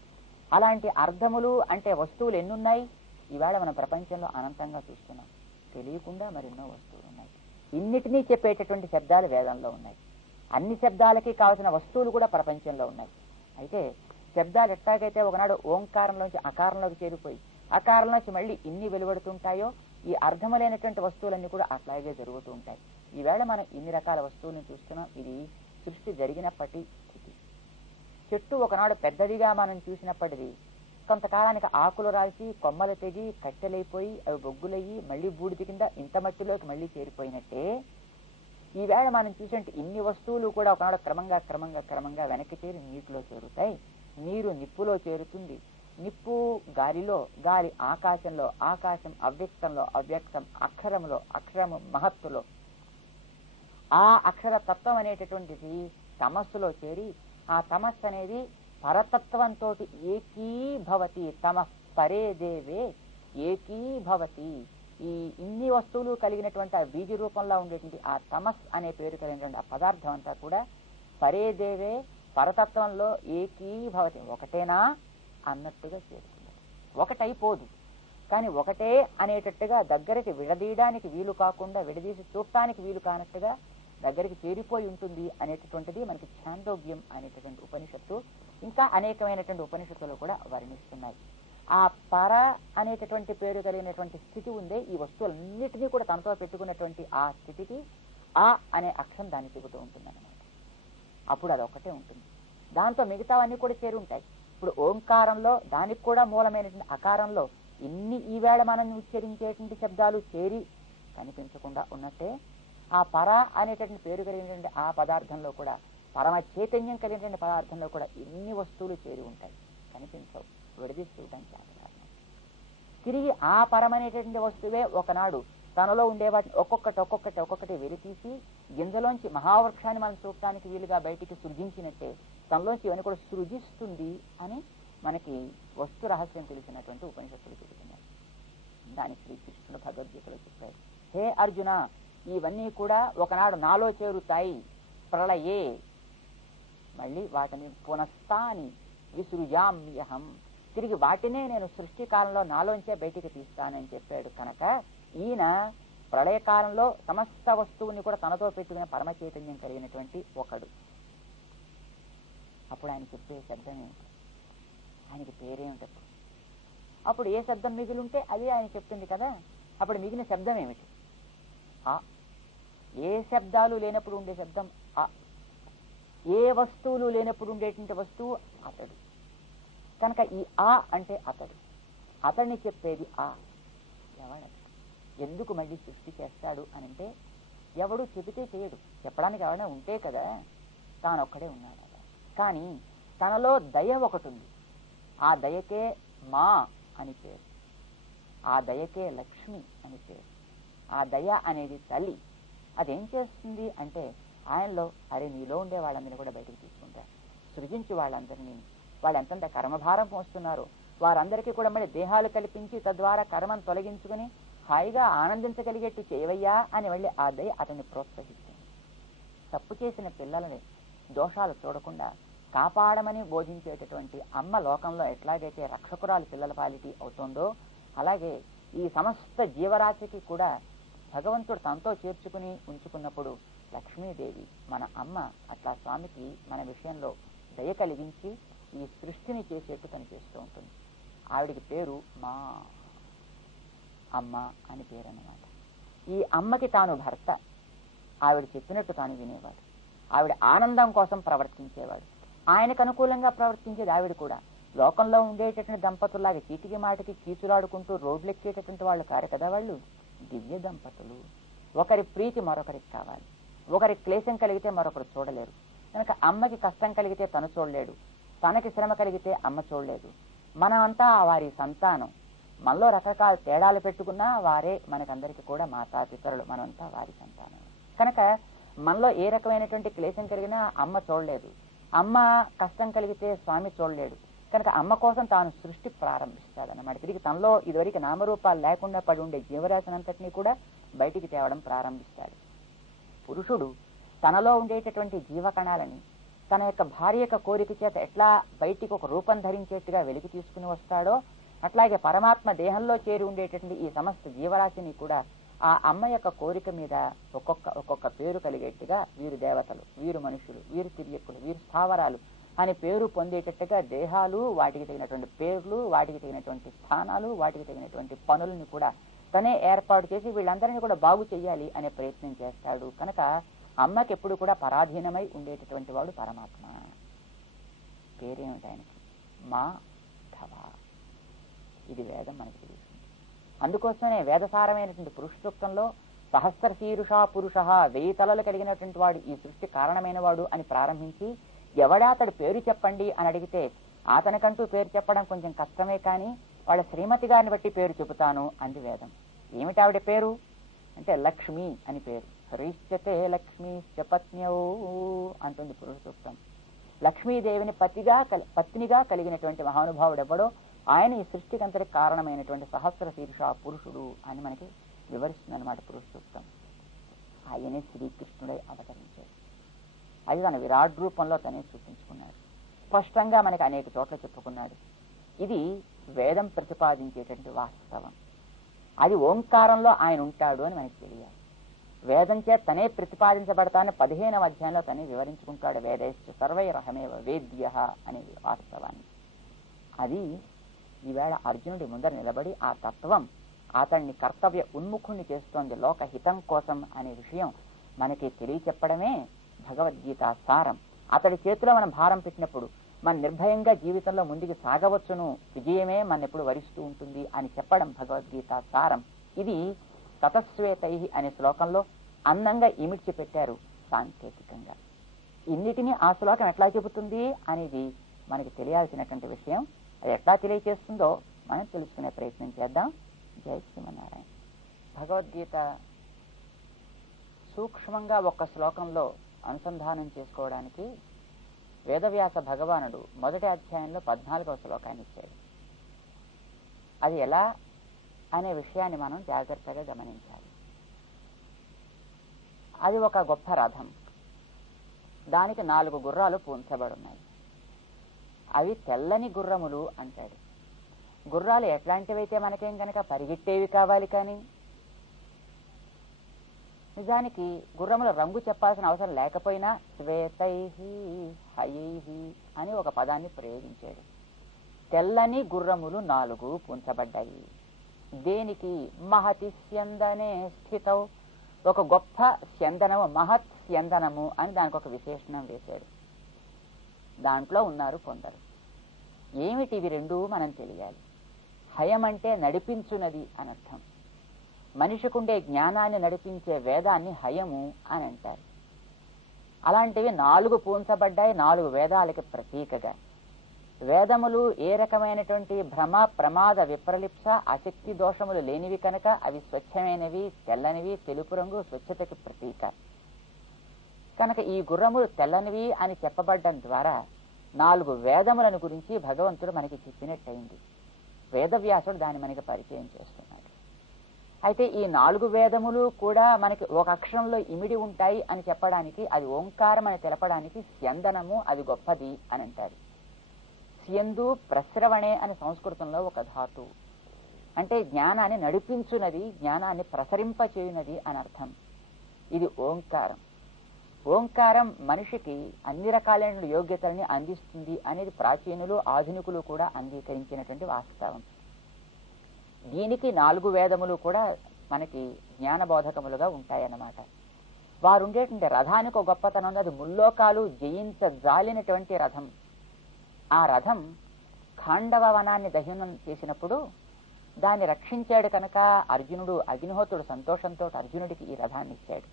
అలాంటి అర్థములు అంటే వస్తువులు ఎన్నున్నాయి ఇవాళ మన ప్రపంచంలో అనంతంగా చూస్తున్నాం. తెలియకుండా మరెన్నో వస్తువులు ఉన్నాయి. ఇన్నిటినీ చెప్పేటటువంటి శబ్దాలు వేదంలో ఉన్నాయి. అన్ని శబ్దాలకి కావాల్సిన వస్తువులు కూడా ప్రపంచంలో ఉన్నాయి. అయితే శబ్దాలు ఎట్లాగైతే ఒకనాడు ఓంకారంలోంచి అకారంలోకి చేరిపోయి అకారంలోంచి మళ్ళీ ఇన్ని వెలువడుతుంటాయో ఈ అర్థములైనటువంటి వస్తువులన్నీ కూడా అట్లాగే జరుగుతూ ఉంటాయి. ఈవేళ మనం ఇన్ని రకాల వస్తువులను చూస్తున్నాం. ఇది సృష్టి జరిగినప్పటి స్థితి. చెట్టు ఒకనాడు పెద్దదిగా మనం చూసినప్పటిది కొంతకాలానికి ఆకులు రాల్చి కొమ్మలు తెగి కట్టెలైపోయి అవి బొగ్గులయ్యి మళ్ళీ బూడిద కింద ఇంత మట్టిలోకి మళ్ళీ చేరిపోయినట్టే ఈవేళ మనం చూసినట్టు ఇన్ని వస్తువులు కూడా ఒకనాడు క్రమంగా క్రమంగా క్రమంగా వెనక్కి చేరి నీటిలో చేరుతాయి. నీరు నిప్పులో చేరుతుంది. నిప్పు గాలిలో, గాలి ఆకాశంలో, ఆకాశం అవ్యక్తంలో, అవ్యక్తం అక్షరములో, అక్షరము మహత్తులో, ఆ అక్షర తత్వం అనేటటువంటిది తమస్సులో చేరి ఆ తమస్సు అనేది పరతత్వంతో ఏకీభవతి. తమ పరే దేవే ఏకీభవతి. ఈ ఇన్ని వస్తువులు కలిగినటువంటి ఆ బీజ రూపంలో ఉండేటువంటి ఆ తమస్ అనే పేరు కలిగినటువంటి ఆ పదార్థం అంతా కూడా పరే దేవే పరతత్వంలో ఏకీభవతి. ఒకటేనా అన్నట్టుగా చేరుతుంది. ఒకటైపోదు కానీ ఒకటే అనేటట్టుగా దగ్గరికి విడదీయడానికి వీలు కాకుండా విడదీసి చూడటానికి వీలు కానట్టుగా దగ్గరికి చేరిపోయి ఉంటుంది అనేటటువంటిది మనకి ఛాందోగ్యం అనేటటువంటి ఉపనిషత్తు ఇంకా అనేకమైనటువంటి ఉపనిషత్తులు కూడా వర్ణిస్తున్నాయి. ఆ పర అనేటటువంటి పేరు కలిగినటువంటి స్థితి ఉందే ఈ వస్తువులన్నిటినీ కూడా తనతో పెట్టుకున్నటువంటి ఆ స్థితికి ఆ అనే అక్షరం దాన్ని చెబుతూ ఉంటుంది అన్నమాట. అప్పుడు అది ఒకటే ఉంటుంది. దాంతో మిగతావన్నీ కూడా చేరి ఉంటాయి. ఇప్పుడు ఓంకారంలో దానికి కూడా మూలమైనటువంటి అకారంలో ఇన్ని ఈవేళ మనం ఉచ్చరించేటువంటి శబ్దాలు చేరి కనిపించకుండా ఉన్నట్టే ఆ పర అనేటటువంటి పేరు కలిగినటువంటి ఆ పదార్థంలో కూడా పరమ చైతన్యం కలిగినటువంటి పదార్థంలో కూడా ఎన్ని వస్తువులు చేరి ఉంటాయి కనిపించవు. విడదీసి చూడడానికి కారణం తిరిగి ఆ పరమనేటటువంటి వస్తువే ఒకనాడు తనలో ఉండే వాటిని ఒక్కొక్కటి వెలితీసి గింజలోంచి మహావృక్షాన్ని మనం చూడటానికి వీలుగా బయటికి సృజించినట్టే తనలోంచి ఇవన్నీ కూడా సృజిస్తుంది అని మనకి వస్తు రహస్యం తెలిసినటువంటి ఉపనిషత్తులు చెబుతున్నాయి. దాని శ్రీకృష్ణుడు భగవద్గీతలో చెప్పాడు, హే అర్జున ఇవన్నీ కూడా ఒకనాడు నాలో చేరుతాయి ప్రళయే, మళ్ళీ వాటిని పునస్తాని విసృజామ్యహం, తిరిగి వాటినే నేను సృష్టి కాలంలో నాలోంచే బయటికి తీస్తానని చెప్పాడు. కనుక ఈయన ప్రళయకాలంలో సమస్త వస్తువుని కూడా తనతో పెట్టుకునే పరమ చైతన్యం కలిగినటువంటి ఒకడు. అప్పుడు ఆయన చెప్పే శబ్దం ఏమిటి, ఆయనకి పేరేమిటప్పుడు, అప్పుడు ఏ శబ్దం మిగిలి ఉంటే అదే ఆయన చెప్తుంది కదా. అప్పుడు మిగిలిన శబ్దం ఏమిటి, ఆ. ఏ శబ్దాలు లేనప్పుడు ఉండే శబ్దం ఆ. ఏ వస్తువులు లేనప్పుడు ఉండేటువంటి వస్తువు అతడు. కనుక ఈ ఆ అంటే అతడు, అతడిని చెప్పేది ఆ. ఎవడది, ఎందుకు మళ్ళీ సృష్టి చేస్తాడు అని అంటే ఎవడు చెబితే చేయడు, చెప్పడానికి ఎవరైనా ఉంటే కదా, తానొక్కడే ఉన్నాడు. కానీ తనలో దయ ఒకటి ఉంది. ఆ దయకే మా అని పేరు, ఆ దయకే లక్ష్మి అని పేరు. ఆ దయ అనేది తల్లి. అదేం చేస్తుంది అంటే ఆయనలో అరే నీలో ఉండే వాళ్ళందరినీ కూడా బయటకు తీసుకుంటారు, సృజించి వాళ్ళందరినీ వాళ్ళు ఎంతంత కర్మభారం పోస్తున్నారు వారందరికీ కూడా మళ్ళీ దేహాలు కల్పించి తద్వారా కర్మను తొలగించుకుని హాయిగా ఆనందించగలిగేట్టు చేయవయ్యా అని మళ్ళీ ఆ దయ అతన్ని ప్రోత్సహిస్తుంది. తప్పు చేసిన పిల్లలని దోషాలు చూడకుండా కాపాడమని బోధించేటటువంటి అమ్మ లోకంలో ఎట్లాగైతే రక్షకురాలు పిల్లల పాలిటీ అవుతుందో అలాగే ఈ సమస్త జీవరాశికి కూడా భగవంతుడు తనతో చేర్చుకుని ఉంచుకున్నప్పుడు లక్ష్మీదేవి మన అమ్మ అట్లా స్వామికి మన విషయంలో దయ కలిగించి ఈ సృష్టిని చేసేట్టు పనిచేస్తూ ఉంటుంది. ఆవిడికి పేరు మా అమ్మ అని పేరు అన్నమాట. ఈ అమ్మకి తాను భర్త, ఆవిడ చెప్పినట్టు తాను వినేవాడు, ఆవిడ ఆనందం కోసం ప్రవర్తించేవాడు, ఆయనకు అనుకూలంగా ప్రవర్తించేది ఆవిడ కూడా. లోకంలో ఉండేటటువంటి దంపతుల్లాగా చీటికి మాటికి కీచులాడుకుంటూ రోడ్లెక్కేటటువంటి వాళ్ళు కారు కదా వాళ్ళు, దివ్య దంపతులు. ఒకరి ప్రీతి మరొకరికి కావాలి, ఒకరి క్లేశం కలిగితే మరొకరు చూడలేరు. కనుక అమ్మకి కష్టం కలిగితే తను చూడలేడు, తనకి శ్రమ కలిగితే అమ్మ చూడలేదు. మనమంతా వారి సంతానం, మనలో రకరకాల తేడాలు పెట్టుకున్నా వారే మనకందరికీ కూడా మాతాపితరులు, మనమంతా వారి సంతానం. కనుక మనలో ఏ రకమైనటువంటి క్లేశం కలిగినా అమ్మ చూడలేదు, అమ్మ కష్టం కలిగితే స్వామి చూడలేడు కనుక అమ్మ కోసం తాను సృష్టి ప్రారంభిస్తాడన్నమాట. తిరిగి తనలో ఇదివరకు నామరూపాలు లేకుండా పడి ఉండే జీవరాశనంతటినీ కూడా బయటికి తేవడం ప్రారంభిస్తాడు. పురుషుడు తనలో ఉండేటటువంటి జీవకణాలని తన యొక్క భార్య యొక్క కోరిక చేత ఎట్లా బయటికి ఒక రూపం ధరించేట్టుగా వెలికి తీసుకుని వస్తాడో అట్లాగే పరమాత్మ దేహంలో చేరి ఉండేటటువంటి ఈ సమస్త జీవరాశిని కూడా ఆ అమ్మ యొక్క కోరిక మీద ఒక్కొక్క పేరు కలిగేట్టుగా వీరు దేవతలు, వీరు మనుషులు, వీరు తిరియక్కులు, వీరు స్థావరాలు అని పేరు పొందేటట్టుగా దేహాలు, వాటికి తగినటువంటి పేర్లు, వాటికి తగినటువంటి స్థానాలు, వాటికి తగినటువంటి పనులను కూడా తనే ఏర్పాటు చేసి వీళ్ళందరినీ కూడా బాగు చెయ్యాలి అనే ప్రయత్నం చేస్తాడు. కనుక అమ్మకి ఎప్పుడు కూడా పరాధీనమై ఉండేటటువంటి వాడు పరమాత్మ. పేరేమిటి ఆయనకి? మాధవ. ఇది వేదం మనకి తెలుస్తుంది. అందుకోసమే వేదసారమైనటువంటి పురుష సూక్తంలో సహస్రశీరుష పురుష, 1000 తలలు కలిగినటువంటి వాడు ఈ సృష్టి కారణమైన వాడు అని ప్రారంభించి ఎవడా అతడు పేరు చెప్పండి అని అడిగితే అతనికంటూ పేరు చెప్పడం కొంచెం కష్టమే, కానీ వాళ్ళ శ్రీమతి గారిని బట్టి పేరు చెబుతాను అంది వేదం. ఏమిటి ఆవిడ పేరు అంటే లక్ష్మి అని పేరు. హ్రీష్యతే లక్ష్మీ పత్న్యౌ అంటుంది పురుష సూక్తం. లక్ష్మీదేవిని పత్నిగా కలిగినటువంటి మహానుభావుడు ఎవడో ఆయన ఈ సృష్టికి అంతటి కారణమైనటువంటి సహస్ర శీర్ష పురుషుడు అని మనకి వివరిస్తుంది అన్నమాట పురుష సూక్తం. ఆయనే శ్రీకృష్ణుడై అవతరించాడు. అది తన విరాట్ రూపంలో తనే చూపించుకున్నాడు. స్పష్టంగా మనకి అనేక చోట్ల చెప్పుకున్నాడు. ఇది వేదం ప్రతిపాదించేటువంటి వాస్తవం. అది ఓంకారంలో ఆయన ఉంటాడు అని మనకి తెలియాలి. వేదం చేత తనే ప్రతిపాదించబడతానని 15వ అధ్యాయంలో తనే వివరించుకుంటాడు. వేదైశ్చ సర్వైరహమేవ వేద్య అనే వాస్తవాన్ని. అది ఈవేళ అర్జునుడి ముందర నిలబడి ఆ తత్వం అతన్ని కర్తవ్య ఉన్ముఖుణ్ణి చేస్తోంది లోకహితం కోసం అనే విషయం మనకి తెలియచెప్పడమే భగవద్గీత సారం. అతడి చేతిలో మనం భారం పెట్టినప్పుడు మన నిర్భయంగా జీవితంలో ముందుకు సాగవచ్చును, విజయమే మన ఎప్పుడు వరిస్తూ ఉంటుంది అని చెప్పడం భగవద్గీత సారం. ఇది తతస్వేతై అనే శ్లోకంలో అందంగా ఇమిడ్చి పెట్టారు సాంకేతికంగా. ఇన్నిటినీ ఆ శ్లోకం ఎట్లా చెబుతుంది అనేది మనకి తెలియాల్సినటువంటి విషయం. అది ఎట్లా తెలియచేస్తుందో మనం తెలుసుకునే ప్రయత్నం చేద్దాం. జై శ్రీమన్నారాయణ. భగవద్గీత సూక్ష్మంగా ఒక్క శ్లోకంలో అనుసంధానం చేసుకోవడానికి వేదవ్యాస భగవానుడు మొదటి అధ్యాయంలో 14వ శ్లోకాన్ని ఇచ్చాడు. అది ఎలా అనే విషయాన్ని మనం జాగ్రత్తగా గమనించాలి. అది ఒక గొప్ప రథం. దానికి 4 గుర్రాలు పూంచబడున్నాయి. అవి తెల్లని గుర్రములు అంటాడు. గుర్రాలు ఎట్లాంటివైతే మనకేం కనుక పరిగెట్టేవి కావాలి, కానీ నిజానికి గుర్రముల రంగు చెప్పాల్సిన అవసరం లేకపోయినా శ్వేతైహి హయైహి అని ఒక పదాన్ని ప్రయోగించాడు. తెల్లని గుర్రములు 4 పూంచబడ్డాయి. దేనికి? మహతి స్యందనే స్థితౌ, ఒక గొప్ప స్యందనము, మహత్ స్యందనము అని దానికి ఒక విశేషణం వేశాడు. దాంట్లో ఉన్నారు కొందరు. ఏమిటి ఇవి రెండూ మనం తెలియాలి. హయం అంటే నడిపించున్నది అని అర్థం. మనిషికుండే జ్ఞానాన్ని నడిపించే వేదాన్ని హయము అని అంటారు. అలాంటివి 4 పూంచబడ్డాయి, 4 వేదాలకి ప్రతీకగా. వేదములు ఏ రకమైనటువంటి భ్రమ ప్రమాద విప్రలిప్స అశక్తి దోషములు లేనివి కనుక అవి స్వచ్ఛమైనవి, తెల్లనివి, తెలుపు రంగు స్వచ్ఛతకి ప్రతీక. కనుక ఈ గుర్రములు తెల్లనివి అని చెప్పబడ్డం ద్వారా 4 వేదములను గురించి భగవంతుడు మనకి చెప్పినట్టయింది. వేదవ్యాసుడు దాన్ని మనకి పరిచయం చేస్తున్నాడు. అయితే ఈ 4 వేదములు కూడా మనకి ఒక అక్షరంలో ఇమిడి ఉంటాయి అని చెప్పడానికి, అది ఓంకారం అని తెలపడానికి స్యందనము అది గొప్పది అని అంటారు. స్యందు ప్రస్రవణే అని సంస్కృతంలో ఒక ధాతు. అంటే జ్ఞానాన్ని నడిపించున్నది, జ్ఞానాన్ని ప్రసరింపచేయునది అని అర్థం. ఇది ఓంకారం. ఓంకారం మనిషికి అన్ని రకాలైన యోగ్యతల్ని అందిస్తుంది అనేది ప్రాచీనులు ఆధునికులు కూడా అంగీకరించినటువంటి వాస్తవం. దీనికి 4 వేదములు కూడా మనకి జ్ఞానబోధకములుగా ఉంటాయన్నమాట. వారు ఉండేటువంటి రథానికి ఒక గొప్పతనం, అది ముల్లోకాలు జయించజాలినటువంటి రథం. ఆ రథం ఖాండవ వనాన్ని దహనం చేసినప్పుడు దాన్ని రక్షించాడు కనుక అర్జునుడు, అగ్నిహోత్రుడు సంతోషంతో అర్జునుడికి ఈ రథాన్ని ఇచ్చాడు.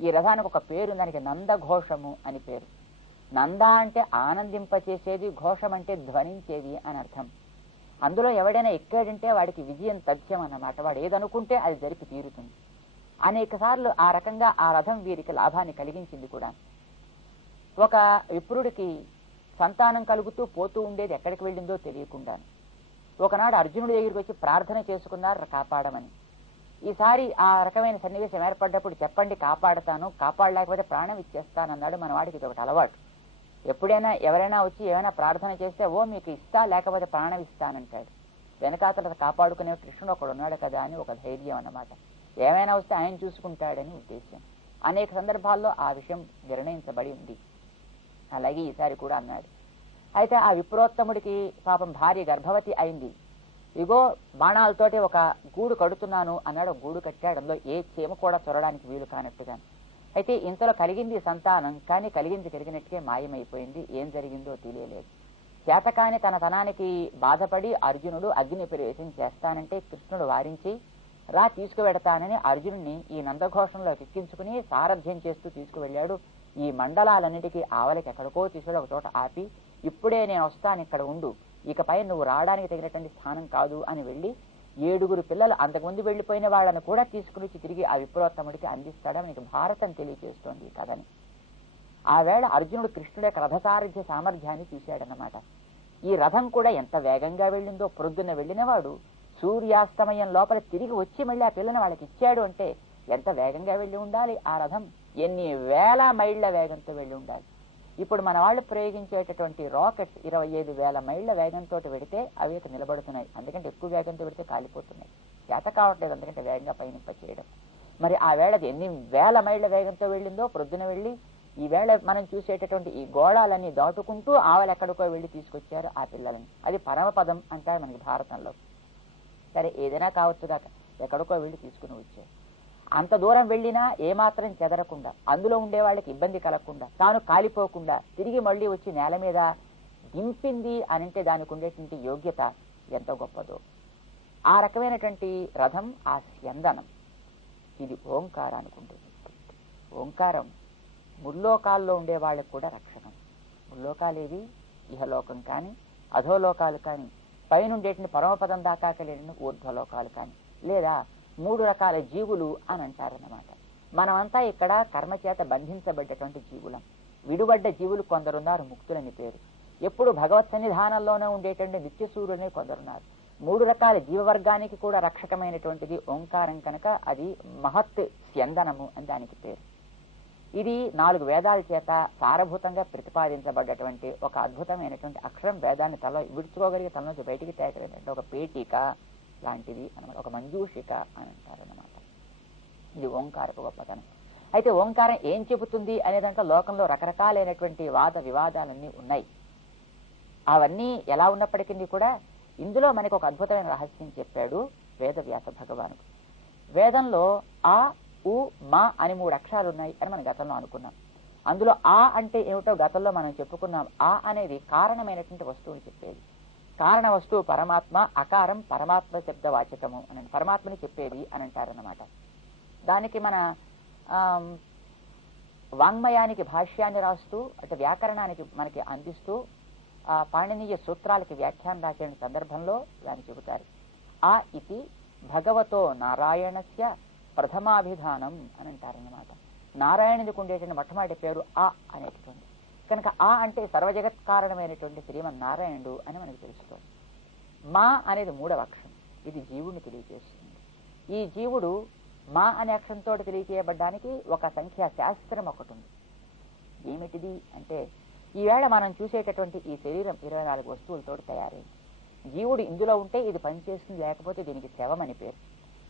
ఈ రథానికి ఒక పేరు, దానికి నందఘోషము అని పేరు. నంద అంటే ఆనందింపచేసేది, ఘోషం అంటే ధ్వనించేది అని అర్థం. అందులో ఎవడైనా ఎక్కాడంటే వాడికి విజయం తథ్యం అన్నమాట. వాడు ఏదనుకుంటే అది జరిపి తీరుతుంది. అనేక సార్లు ఆ రకంగా ఆ రథం వీరికి లాభాన్ని కలిగించింది కూడా. ఒక విప్రుడికి సంతానం కలుగుతూ పోతూ ఉండేది, ఎక్కడికి వెళ్ళిందో తెలియకుండాను. ఒకనాడు అర్జునుడి దగ్గరికి వచ్చి ప్రార్థన చేసుకున్నారు కాపాడమని. ఈసారి ఆ రకమైన సన్నివేశం ఏర్పడ్డప్పుడు చెప్పండి కాపాడతాను, కాపాడలేకపోతే ప్రాణం ఇచ్చేస్తానన్నాడు. మన వాడికి ఇది ఒకటి అలవాటు. ఎప్పుడైనా ఎవరైనా వచ్చి ఏమైనా ప్రార్థన చేస్తే ఓ మీకు ఇస్తా లేకపోతే ప్రాణం ఇస్తానంటాడు. వెనకాతల కాపాడుకునే కృష్ణుడు ఒకడు ఉన్నాడు కదా అని ఒక ధైర్యం అన్నమాట. ఏమైనా వస్తే ఆయన చూసుకుంటాడని ఉద్దేశం. అనేక సందర్భాల్లో ఆ విషయం నిర్ణయించబడి ఉంది. అలాగే ఈసారి కూడా అన్నాడు. అయితే ఆ విప్రోత్తముడికి పాపం భార్య గర్భవతి అయింది. ఇగో బాణాలతోటి ఒక గూడు కడుతున్నాను అన్నాడు. ఒక గూడు కట్టాడు. అందులో ఏ చీమ కూడా చొరడానికి వీలు కానట్టుగా. అయితే ఇంతలో కలిగింది సంతానం, కానీ కలిగినట్టుగా మాయమైపోయింది. ఏం జరిగిందో తెలియలేదు. చేతకాని తన తనానికి బాధపడి అర్జునుడు అగ్ని ప్రవేశం చేస్తానంటే కృష్ణుడు వారించి రా తీసుకువెడతానని అర్జునుడిని ఈ నందఘోషంలో ఎక్కించుకుని సారథ్యం చేస్తూ తీసుకువెళ్ళాడు. ఈ మండలాలన్నిటికీ ఆవలికి ఎక్కడికో తీసుకుని ఒక చోట ఆపి, ఇప్పుడే నేను వస్తాను, ఇక్కడ ఉండు, ఇకపై నువ్వు రావడానికి తగినటువంటి స్థానం కాదు అని వెళ్ళి 7 పిల్లలు అంతకుముందు వెళ్లిపోయిన వాళ్ళని కూడా తీసుకుని వచ్చి తిరిగి ఆ విప్రోత్తముడికి అందిస్తాడని నీకు భారతం తెలియజేస్తోంది ఈ కథని. ఆ వేళ అర్జునుడు కృష్ణుడి యొక్క రథసారథ్య సామర్థ్యాన్ని చూశాడన్నమాట. ఈ రథం కూడా ఎంత వేగంగా వెళ్ళిందో. ప్రొద్దున వెళ్ళినవాడు సూర్యాస్తమయం లోపల తిరిగి వచ్చి మళ్ళీ ఆ పిల్లని వాళ్ళకి ఇచ్చాడు అంటే ఎంత వేగంగా వెళ్ళి ఉండాలి ఆ రథం. ఎన్ని వేల మైళ్ల వేగంతో వెళ్ళి ఉండాలి. ఇప్పుడు మన వాళ్ళు ప్రయోగించేటటువంటి రాకెట్స్ 25,000 మైళ్ల వేగంతో వెడితే అవి నిలబడుతున్నాయి. అందుకంటే ఎక్కువ వేగంతో పెడితే కాలిపోతున్నాయి. చేత కావట్లేదు అందుకంటే వేగంగా పయనింప చేయడం. మరి ఆ వేళది ఎన్ని వేల మైళ్ల వేగంతో వెళ్ళిందో. ప్రొద్దున వెళ్ళి ఈ వేళ మనం చూసేటటువంటి ఈ గోళాలన్నీ దాటుకుంటూ ఆవలెక్కడికో వెళ్ళి తీసుకొచ్చారు ఆ పిల్లలని. అది పరమపదం అంటారు మనకి భారతంలో. సరే ఏదైనా కావచ్చు దాకా ఎక్కడికో వెళ్ళి తీసుకుని వచ్చారు. అంత దూరం వెళ్ళినా ఏమాత్రం చెదరకుండా, అందులో ఉండే వాళ్ళకి ఇబ్బంది కలగకుండా, తాను కాలిపోకుండా తిరిగి మళ్ళీ వచ్చి నేల మీద దింపింది అనంటే దానికి ఉండేటువంటి యోగ్యత ఎంత గొప్పదో. ఆ రకమైనటువంటి రథం ఆ స్యందనం. ఇది ఓంకారానికి ఉంటుంది. ఓంకారం ముల్లోకాల్లో ఉండే వాళ్ళకు కూడా రక్షకం. ముల్లోకాలేవి ఇహలోకం కానీ అధోలోకాలు కానీ పైనుండేటువంటి పరమపదం దాకా కలిగిన ఊర్ధ్వలోకాలు కానీ లేదా 3 రకాల జీవులు అని అంటారన్నమాట. మనమంతా ఇక్కడ కర్మచేత బంధించబడ్డటువంటి జీవులం. విడుబడ్డ జీవులు కొందరున్నారు, ముక్తులని పేరు. ఎప్పుడు భగవత్ సన్నిధానంలోనే ఉండేటువంటి నిత్యసూర్యుని కొందరున్నారు. 3 రకాల జీవవర్గానికి కూడా రక్షకమైనటువంటిది ఓంకారం కనుక అది మహత్ స్యందనము అని దానికి పేరు. ఇది 4 వేదాల చేత సారభూతంగా ప్రతిపాదించబడ్డటువంటి ఒక అద్భుతమైనటువంటి అక్షరం. వేదాన్ని తల విడుచుకోగలిగే తల నుంచి బయటికి తేగలిగినటువంటి ఒక పేటిక లాంటిది అన్నమాట. ఒక మంజూషిక అని అంటారన్నమాట. ఇది ఓంకారపు గొప్పతనం. అయితే ఓంకారం ఏం చెబుతుంది అనేదంటే లోకంలో రకరకాలైనటువంటి వాద వివాదాలన్నీ ఉన్నాయి. అవన్నీ ఎలా ఉన్నప్పటికీ కూడా ఇందులో మనకు ఒక అద్భుతమైన రహస్యం చెప్పాడు వేదవ్యాస భగవానుడు. వేదంలో ఆ ఉ మా అని 3 అక్షరాలు ఉన్నాయి అని మనం గతంలో అనుకున్నాం. అందులో ఆ అంటే ఏమిటో గతంలో మనం చెప్పుకున్నాం. ఆ అనేది కారణమైనటువంటి వస్తువుని చెప్పేది. కారణ వస్తువు పరమాత్మ, అకారం పరమాత్మ శబ్దవాచకము అని పరమాత్మని చెప్పేది అని అంటారన్నమాట. దానికి మన వాంగ్మయానికి భాష్యాన్ని రాస్తూ అంటే వ్యాకరణానికి మనకి అందిస్తూ ఆ పాణినీయ సూత్రాలకి వ్యాఖ్యానం రాసే సందర్భంలో దాన్ని చెబుతారు. ఆ ఇది భగవతో నారాయణస్య ప్రథమాభిధానం అని అంటారన్నమాట. నారాయణుడికి ఉండేటువంటి మొట్టమొదటి పేరు ఆ అనేటువంటి కనుక ఆ అంటే సర్వజగత్ కారణమైనటువంటి శ్రీమన్నారాయణుడు అని మనకు తెలుస్తుంది. మా అనేది 3వ అక్షరం. ఇది జీవుడిని తెలియజేస్తుంది. ఈ జీవుడు మా అనే అక్షరంతో తెలియజేయబడ్డానికి ఒక సంఖ్యా శాస్త్రం ఒకటి ఉంది. ఏమిటిది అంటే ఈవేళ మనం చూసేటటువంటి ఈ శరీరం 24 వస్తువులతో తయారైంది. జీవుడు ఇందులో ఉంటే ఇది పనిచేస్తుంది, లేకపోతే దీనికి శవమని పేరు.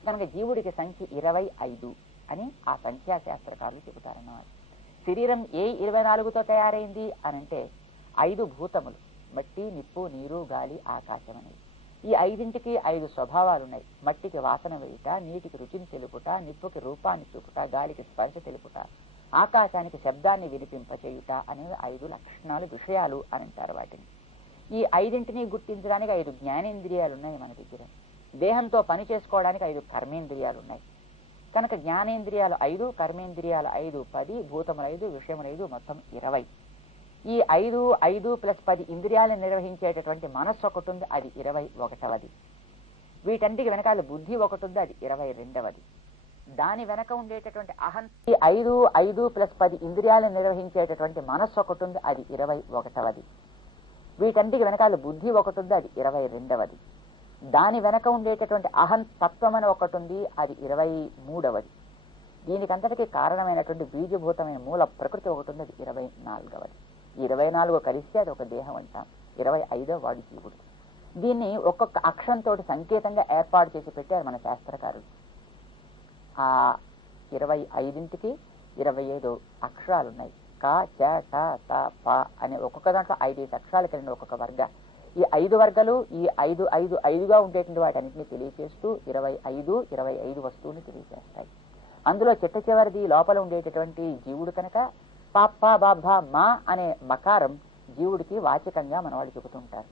కనుక జీవుడికి సంఖ్య 25 అని ఆ సంఖ్యాశాస్త్రకారులు చెబుతారన్నమాట. శరీరం ఏ 24తో తయారైంది అనంటే 5 భూతములు, మట్టి, నిప్పు, నీరు, గాలి, ఆకాశం అనేవి. ఈ 5ంటికి 5 స్వభావాలు ఉన్నాయి. మట్టికి వాసన వేయుట, నీటికి రుచిని తెలుపుట, నిప్పుకి రూపాన్ని చూపుట, గాలికి స్పర్శ తెలుపుట, ఆకాశానికి శబ్దాన్ని వినిపింపచేయుట అనేవి 5 లక్షణాలు, విషయాలు అని అంటారు వాటిని. ఈ 5ంటిని గుర్తించడానికి 5 జ్ఞానేంద్రియాలు ఉన్నాయి మన దగ్గర. దేహంతో పని చేసుకోవడానికి 5 కర్మేంద్రియాలు ఉన్నాయి. కనుక జ్ఞానేంద్రియాలు 5, కర్మేంద్రియాలు 5, 10, భూతములు 5, విషయములు 5, మొత్తం 20. ఈ 5 + 10 ఇంద్రియాలను నిర్వహించేటటువంటి మనస్సు ఒకటి ఉంది, అది 21వది. వీటంటికి వెనకాల బుద్ధి ఒకటి ఉంది, అది 22వది. దాని వెనక ఉండేటటువంటి అహం, ఈ 5+10 ఇంద్రియాలను నిర్వహించేటటువంటి మనస్సు ఒకటి ఉంది, అది 21వది. వీటన్నిటికి వెనకాల బుద్ధి ఒకటి ఉంది, అది 22వది. దాని వెనక ఉండేటటువంటి అహం తత్వం అని ఒకటి ఉంది, అది 23వది. దీనికంతటికి కారణమైనటువంటి బీజభూతమైన మూల ప్రకృతి ఒకటి ఉంది, అది 24వది. 24 కలిస్తే అది ఒక దేహం అంటాం. 25వ వాడు జీవుడు. దీన్ని ఒక్కొక్క అక్షరంతో సంకేతంగా ఏర్పాటు చేసి పెట్టారు మన శాస్త్రకారులు. ఆ 25కి 25 అక్షరాలు ఉన్నాయి. క, చ, ట, త, ప అనే ఒక్కొక్క దాంట్లో 5 అక్షరాలు కలిగిన ఒక్కొక్క వర్గ. ఈ 5 వర్గాలు ఈ 5గా ఉండేటువంటి వాటన్నింటినీ తెలియజేస్తూ 25 వస్తువుని తెలియజేస్తాయి. అందులో చిట్ట చివరిది లోపల ఉండేటటువంటి జీవుడు కనుక పాప బాబ మా అనే మకారం జీవుడికి వాచకంగా మన వాళ్ళు చెబుతుంటారు.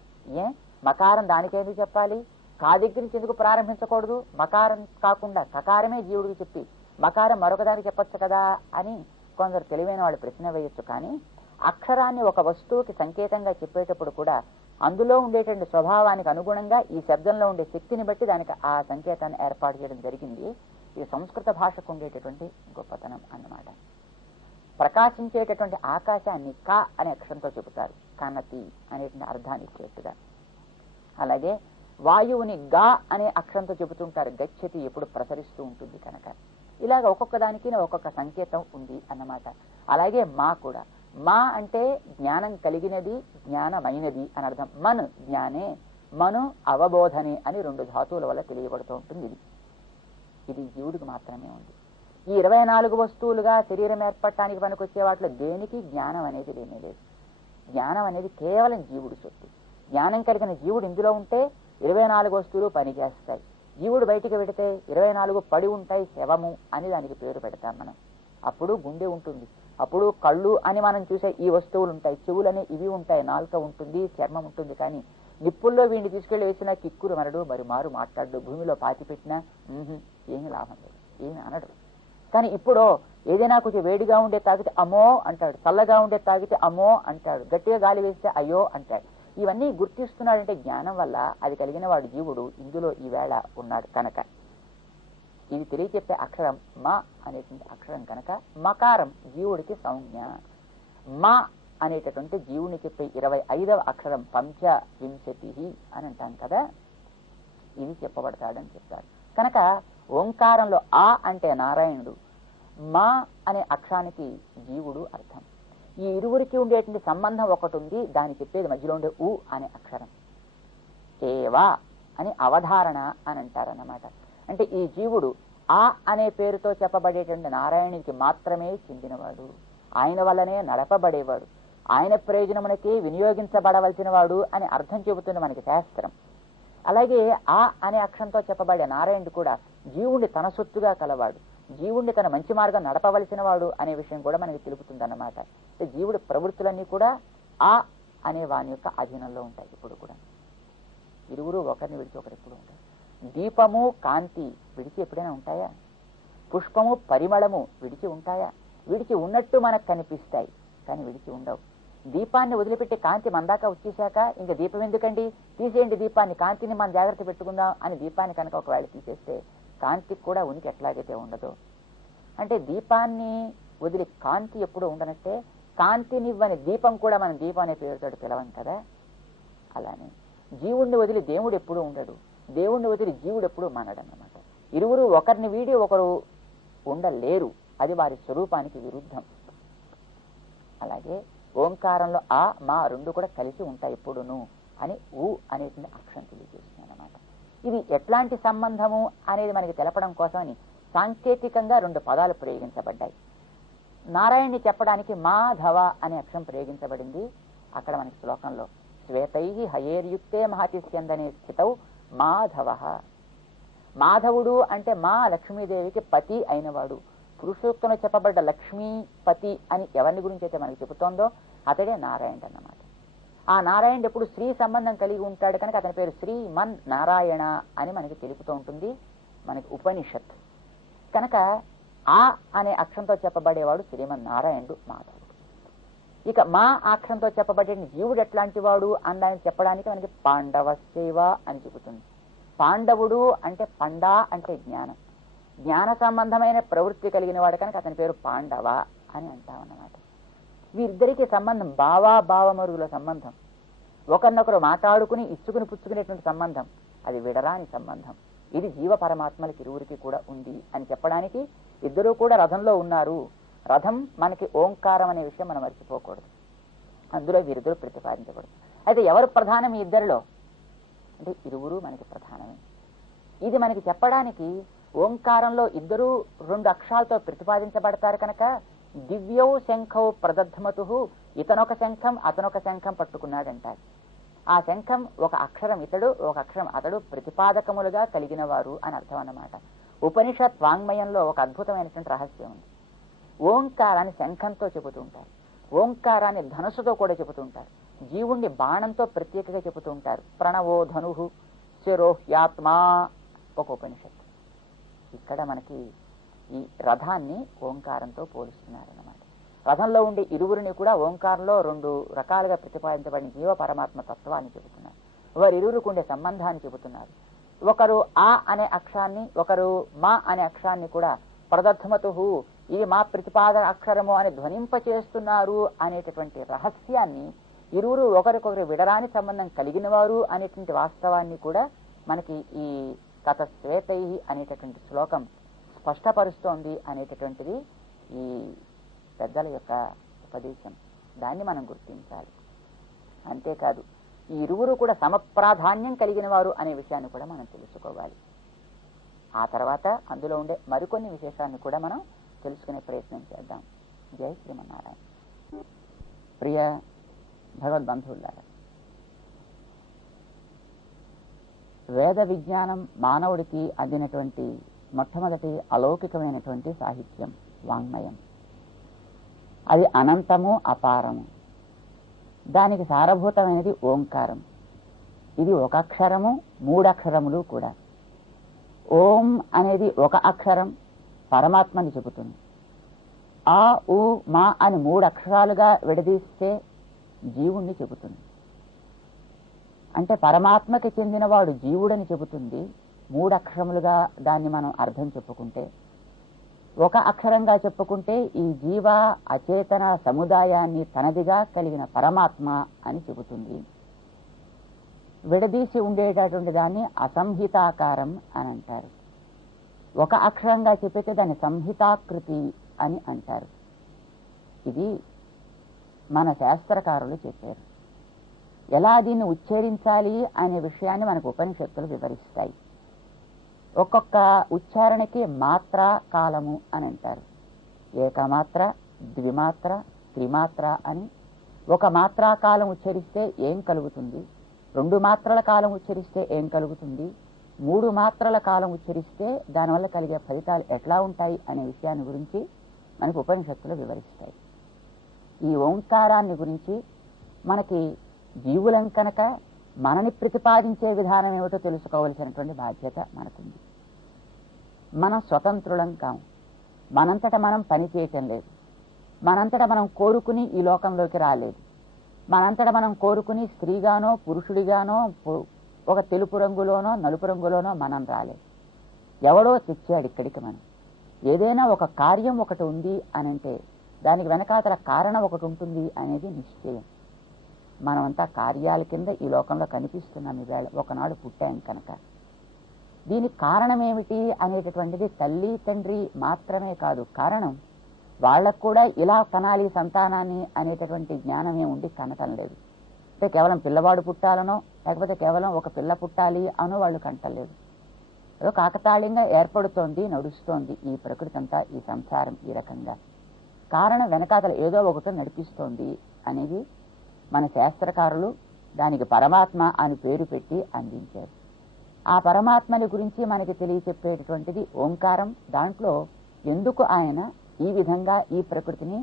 మకారం దానికేందుకు చెప్పాలి? కా దగ్గర నుంచి ఎందుకు ప్రారంభించకూడదు? మకారం కాకుండా కకారమే జీవుడికి చెప్పి మకారం మరొకదానికి చెప్పొచ్చు కదా అని కొందరు తెలివైన వాళ్ళు ప్రశ్న వేయొచ్చు. కానీ అక్షరాన్ని ఒక వస్తువుకి సంకేతంగా చెప్పేటప్పుడు కూడా అందులో ఉండేటువంటి స్వభావానికి అనుగుణంగా ఈ శబ్దంలో ఉండే శక్తిని బట్టి దానికి ఆ సంకేతాన్ని ఏర్పాటు చేయడం జరిగింది. ఇది సంస్కృత భాషకు ఉండేటటువంటి గొప్పతనం అన్నమాట. ప్రకాశించేటటువంటి ఆకాశాన్ని క అనే అక్షరంతో చెబుతారు, కనతి అనేటువంటి అర్థాన్ని ఇచ్చేట్టుగా. అలాగే వాయువుని గా అనే అక్షరంతో చెబుతుంటారు, గచ్చతి ఎప్పుడు ప్రసరిస్తూ ఉంటుంది కనుక. ఇలాగ ఒక్కొక్క దానికి ఒక్కొక్క సంకేతం ఉంది అన్నమాట. అలాగే మా కూడా, మా అంటే జ్ఞానం కలిగినది, జ్ఞానమైనది అని అర్థం. మను జ్ఞానే, మను అవబోధనే అని 2 ధాతువుల వల్ల తెలియబడుతూ ఉంటుంది. ఇది జీవుడికి మాత్రమే ఉంది. ఈ 24 వస్తువులుగా శరీరం ఏర్పడటానికి పనికొచ్చే వాటిలో దేనికి జ్ఞానం అనేది లేనేలేదు. జ్ఞానం అనేది కేవలం జీవుడి సొత్తు. జ్ఞానం కలిగిన జీవుడు ఇందులో ఉంటే 24 వస్తువులు పనిచేస్తాయి. జీవుడు బయటికి పెడితే 24 పడి ఉంటాయి, శవము అని దానికి పేరు పెడతాం మనం. అప్పుడు గుండె ఉంటుంది, అప్పుడు కళ్ళు అని మనం చూసే ఈ వస్తువులు ఉంటాయి, చెవులని ఇవి ఉంటాయి, నాలుక ఉంటుంది, చర్మం ఉంటుంది. కానీ నిప్పుల్లో వీడిని తీసుకెళ్లి వేసినా కిక్కురు మనడు, మరి మారు మాట్లాడు, భూమిలో పాతి పెట్టినా ఏమీ లాభం లేదు, ఏమి అనడు. కానీ ఇప్పుడు ఏదైనా కొంచెం వేడిగా ఉండే తాగితే అమ్మో అంటాడు, చల్లగా ఉండే తాగితే అమ్మో అంటాడు, గట్టిగా గాలి వేస్తే అయ్యో అంటాడు. ఇవన్నీ గుర్తిస్తున్నాడంటే జ్ఞానం వల్ల అది కలిగిన వాడు జీవుడు ఇందులో ఈవేళ ఉన్నాడు కనుక. ఇది తెలియచెప్పే అక్షరం మా అనేటువంటి అక్షరం కనుక మకారం జీవుడికి సంజ్ఞ. మా అనేటటువంటి జీవుని చెప్పే 25వ అక్షరం పంచవింశతి అని అంటాం కదా, ఇది చెప్పబడతాడని చెప్తారు. కనుక ఓంకారంలో ఆ అంటే నారాయణుడు, మా అనే అక్షరానికి జీవుడు అర్థం. ఈ ఇరువురికి ఉండేటువంటి సంబంధం ఒకటి ఉంది, దాన్ని చెప్పేది మధ్యలో ఉండే ఉ అనే అక్షరం. ఏవా అని అవధారణ అని అంటారన్నమాట. అంటే ఈ జీవుడు ఆ అనే పేరుతో చెప్పబడేటువంటి నారాయణుడికి మాత్రమే చెందినవాడు, ఆయన వల్లనే నడపబడేవాడు, ఆయన ప్రయోజనమునకి వినియోగించబడవలసిన వాడు అని అర్థం చెబుతుంది మనకి శాస్త్రం. అలాగే ఆ అనే అక్షరంతో చెప్పబడే నారాయణుడు కూడా జీవుణ్ణి తన సొత్తుగా కలవాడు, జీవుణ్ణి తన మంచి మార్గం నడపవలసిన వాడు అనే విషయం కూడా మనకి తెలుపుతుంది అన్నమాట. జీవుడి ప్రవృత్తులన్నీ కూడా ఆ అనే వాని యొక్క అధీనంలో ఉంటాయి. ఇప్పుడు కూడా ఇరువురు ఒకరిని విడిచి ఒకరు ఎప్పుడు ఉంటారు. దీపము కాంతి విడిచి ఎప్పుడైనా ఉంటాయా? పుష్పము పరిమళము విడిచి ఉంటాయా? విడిచి ఉన్నట్టు మనకు కనిపిస్తాయి, కానీ విడిచి ఉండవు. దీపాన్ని వదిలిపెట్టి కాంతి మందాక వచ్చేశాక ఇంకా దీపం ఎందుకండి, తీసేయండి దీపాన్ని, కాంతిని మనం జాగ్రత్త పెట్టుకుందాం అని దీపాన్ని కనుక ఒకవేళ తీసేస్తే కాంతికి కూడా ఉనికి ఎట్లాగైతే ఉండదు. అంటే దీపాన్ని వదిలి కాంతి ఎప్పుడు ఉండనట్టే కాంతినివ్వని దీపం కూడా మనం దీపం అనే పేరుతో పిలవం కదా. అలానే జీవుణ్ణి వదిలి దేవుడు ఎప్పుడూ ఉండడు, దేవుణ్ణి వదిలి జీవుడు ఎప్పుడూ మనడన్నమాట. ఇరువురు ఒకరిని వీడి ఒకరు ఉండలేరు, అది వారి స్వరూపానికి విరుద్ధం. అలాగే ఓంకారంలో ఆ మా 2 కూడా కలిసి ఉంటాయి ఎప్పుడును అని ఊ అనేటువంటి అక్షరం తెలియజేస్తుంది అన్నమాట. ఇది ఎట్లాంటి సంబంధము అనేది మనకి తెలపడం కోసమని సాంకేతికంగా 2 పదాలు ప్రయోగించబడ్డాయి. నారాయణ్ణి చెప్పడానికి మాధవ అనే అక్షరం ప్రయోగించబడింది అక్కడ మనకి శ్లోకంలో. శ్వేతై హయేర్యుక్తే మహతి స్యందనే స్థితౌ మాధవ. మాధవుడు అంటే మా లక్ష్మీదేవికి పతి అయినవాడు. పురుషోక్తంలో చెప్పబడ్డ లక్ష్మీపతి అని ఎవరిని గురించి అయితే మనకి చెబుతోందో అతడే నారాయణుడు అన్నమాట. ఆ నారాయణుడు ఎప్పుడు స్త్రీ సంబంధం కలిగి ఉంటాడు కనుక అతని పేరు శ్రీమన్ నారాయణ అని మనకి తెలుపుతూ ఉంటుంది మనకి ఉపనిషత్. కనుక ఆ అనే అక్షరంతో చెప్పబడేవాడు శ్రీమన్ నారాయణుడు మాధవుడు. ఇక మా అక్షరంతో చెప్పబడే జీవుడు ఎట్లాంటి వాడు అన్నాన్ని చెప్పడానికి మనకి పాండవశైవ అని చెబుతుంది. పాండవుడు అంటే పండా అంటే జ్ఞానం, జ్ఞాన సంబంధమైన ప్రవృత్తి కలిగిన వాడు కనుక అతని పేరు పాండవ అని అంటామన్నమాట. వీరిద్దరికీ సంబంధం భావమరుగుల సంబంధం, ఒకరినొకరు మాట్లాడుకుని ఇచ్చుకుని పుచ్చుకునేటువంటి సంబంధం, అది విడరాని సంబంధం. ఇది జీవ పరమాత్మలకి ఇరువురికి కూడా ఉంది అని చెప్పడానికి ఇద్దరూ కూడా రథంలో ఉన్నారు. రథం మనకి ఓంకారం అనే విషయం మనం మర్చిపోకూడదు. అందులో వీరిద్దరూ ప్రతిపాదించకూడదు. అయితే ఎవరు ప్రధానం ఈ ఇద్దరిలో అంటే ఇరువురు మనకి ప్రధానమే. ఇది మనకి చెప్పడానికి ఓంకారంలో ఇద్దరూ 2 అక్షరాలతో ప్రతిపాదించబడతారు కనుక దివ్యౌ శంఖౌ ప్రదద్ధమతు, ఇతనొక శంఖం అతనొక శంఖం పట్టుకున్నాడంటారు. ఆ శంఖం ఒక అక్షరం ఇతడు, ఒక అక్షరం అతడు ప్రతిపాదకములుగా కలిగిన వారు అని అర్థం అన్నమాట. ఉపనిషత్ వాంగ్మయంలో ఒక అద్భుతమైనటువంటి రహస్యం ఉంది. ఓంకారాన్ని శంఖంతో చెబుతూ ఉంటారు, ఓంకారాన్ని ధనుసుతో కూడా చెబుతూ ఉంటారు, జీవుణ్ణి బాణంతో ప్రత్యేకంగా చెబుతూ ఉంటారు. ప్రణవో ధను శిరోహ్యాత్మా ఒక ఉపనిషత్తు. ఇక్కడ మనకి ఈ రథాన్ని ఓంకారంతో పోలుస్తున్నారన్నమాట. రథంలో ఉండే ఇరువురిని కూడా ఓంకారంలో 2 రకాలుగా ప్రతిపాదించబడిన జీవ పరమాత్మ తత్వాన్ని చెబుతున్నారు. వారి ఇరువురికి ఉండే సంబంధాన్ని చెబుతున్నారు. ఒకరు ఆ అనే అక్షరాన్ని, ఒకరు మా అనే అక్షరాన్ని కూడా ప్రదద్ధమతు, ఇది మా ప్రతిపాదన అక్షరము అని ధ్వనింపచేస్తున్నారు అనేటటువంటి రహస్యాన్ని, ఇరువురు ఒకరికొకరు విడరాని సంబంధం కలిగిన వారు అనేటువంటి వాస్తవాన్ని కూడా మనకి ఈ తతశ్వేతై అనేటటువంటి శ్లోకం స్పష్టపరుస్తోంది అనేటటువంటిది ఈ పెద్దల యొక్క ఉపదేశం. దాన్ని మనం గుర్తించాలి. అంతేకాదు ఈ ఇరువురు కూడా సమప్రాధాన్యం కలిగిన వారు అనే విషయాన్ని కూడా మనం తెలుసుకోవాలి. ఆ తర్వాత అందులో ఉండే మరికొన్ని విశేషాన్ని కూడా మనం తెలుసుకునే ప్రయత్నం చేద్దాం. జై శ్రీమన్నారాయణ. ప్రియ భగవద్బంధువులారా, వేద విజ్ఞానం మానవుడికి అందినటువంటి మొట్టమొదటి అలౌకికమైనటువంటి సాహిత్యం వాంగ్మయం. అది అనంతము అపారము. దానికి సారభూతమైనది ఓంకారం. ఇది ఒక అక్షరము 3 అక్షరములు కూడా. ఓం అనేది ఒక అక్షరం పరమాత్మని చెబుతుంది. ఆ ఉ మా అని 3 అక్షరాలుగా విడదీస్తే జీవుణ్ణి చెబుతుంది. అంటే పరమాత్మకి చెందినవాడు జీవుడని చెబుతుంది. 3 అక్షరములుగా దాన్ని మనం అర్థం చెప్పుకుంటే, ఒక అక్షరంగా చెప్పుకుంటే ఈ జీవ అచేతన సముదాయాన్ని తనదిగా కలిగిన పరమాత్మ అని చెబుతుంది. విడదీసి ఉండేటటువంటి దాన్ని అసంహితాకారం అని అంటారు. ఒక అక్షరంగా చెప్పితే దాన్ని సంహితాకృతి అని అంటారు. ఇది మన శాస్త్రకారులు చెప్పారు. ఎలా దీన్ని ఉచ్చరించాలి అనే విషయాన్ని మనకు ఉపనిషత్తులు వివరిస్తాయి. ఒక్కొక్క ఉచ్చారణకి మాత్ర కాలము అని అంటారు. ఏకమాత్ర, ద్విమాత్ర, త్రిమాత్ర అని. ఒక మాత్రా కాలం ఉచ్చరిస్తే ఏం కలుగుతుంది, 2 మాత్రల కాలం ఉచ్చరిస్తే ఏం కలుగుతుంది, 3 మాత్రల కాలం ఉచ్చరిస్తే దానివల్ల కలిగే ఫలితాలు ఎట్లా ఉంటాయి అనే విషయాన్ని గురించి మనకు ఉపనిషత్తులు వివరిస్తాయి. ఈ ఓంకారాన్ని గురించి మనకి జీవులం కనుక మనని ప్రతిపాదించే విధానం ఏమిటో తెలుసుకోవలసినటువంటి బాధ్యత మనకుంది. మనం స్వతంత్రులం కాము. మనంతట మనం పని చేయటం లేదు. మనంతట మనం కోరుకుని ఈ లోకంలోకి రాలేదు. మనంతట మనం కోరుకుని స్త్రీగానో పురుషుడిగానో ఒక తెలుపు రంగులోనో నలుపు రంగులోనో మనం రాలేదు. ఎవడో తెచ్చాడు ఇక్కడికి. మనం ఏదైనా ఒక కార్యం ఒకటి ఉంది అనంటే దానికి వెనకాతల కారణం ఒకటి ఉంటుంది అనేది నిశ్చయం. మనమంతా కార్యాల కింద ఈ లోకంలో కనిపిస్తున్నాం. ఈవేళ ఒకనాడు పుట్టాం కనుక దీనికి కారణం ఏమిటి అనేటటువంటిది తల్లి తండ్రి మాత్రమే కాదు. కారణం వాళ్ళకు కూడా ఇలా కనాలి సంతానాన్ని అనేటటువంటి జ్ఞానమే ఉండి కనటం లేదు. అంటే కేవలం పిల్లవాడు పుట్టాలనో లేకపోతే కేవలం ఒక పిల్ల పుట్టాలి అనో వాళ్ళు కంటలేదు. ఏదో కాకతాళీయంగా ఏర్పడుతోంది, నడుస్తోంది ఈ ప్రకృతి అంతా, ఈ సంసారం ఈ రకంగా. కారణం వెనకాతల ఏదో ఒకటి నడిపిస్తోంది అనేది మన శాస్త్రకారులు దానికి పరమాత్మ అని పేరు పెట్టి అందించారు. ఆ పరమాత్మని గురించి మనకి తెలియచెప్పేటటువంటిది ఓంకారం. దాంట్లో ఎందుకు ఆయన ఈ విధంగా ఈ ప్రకృతిని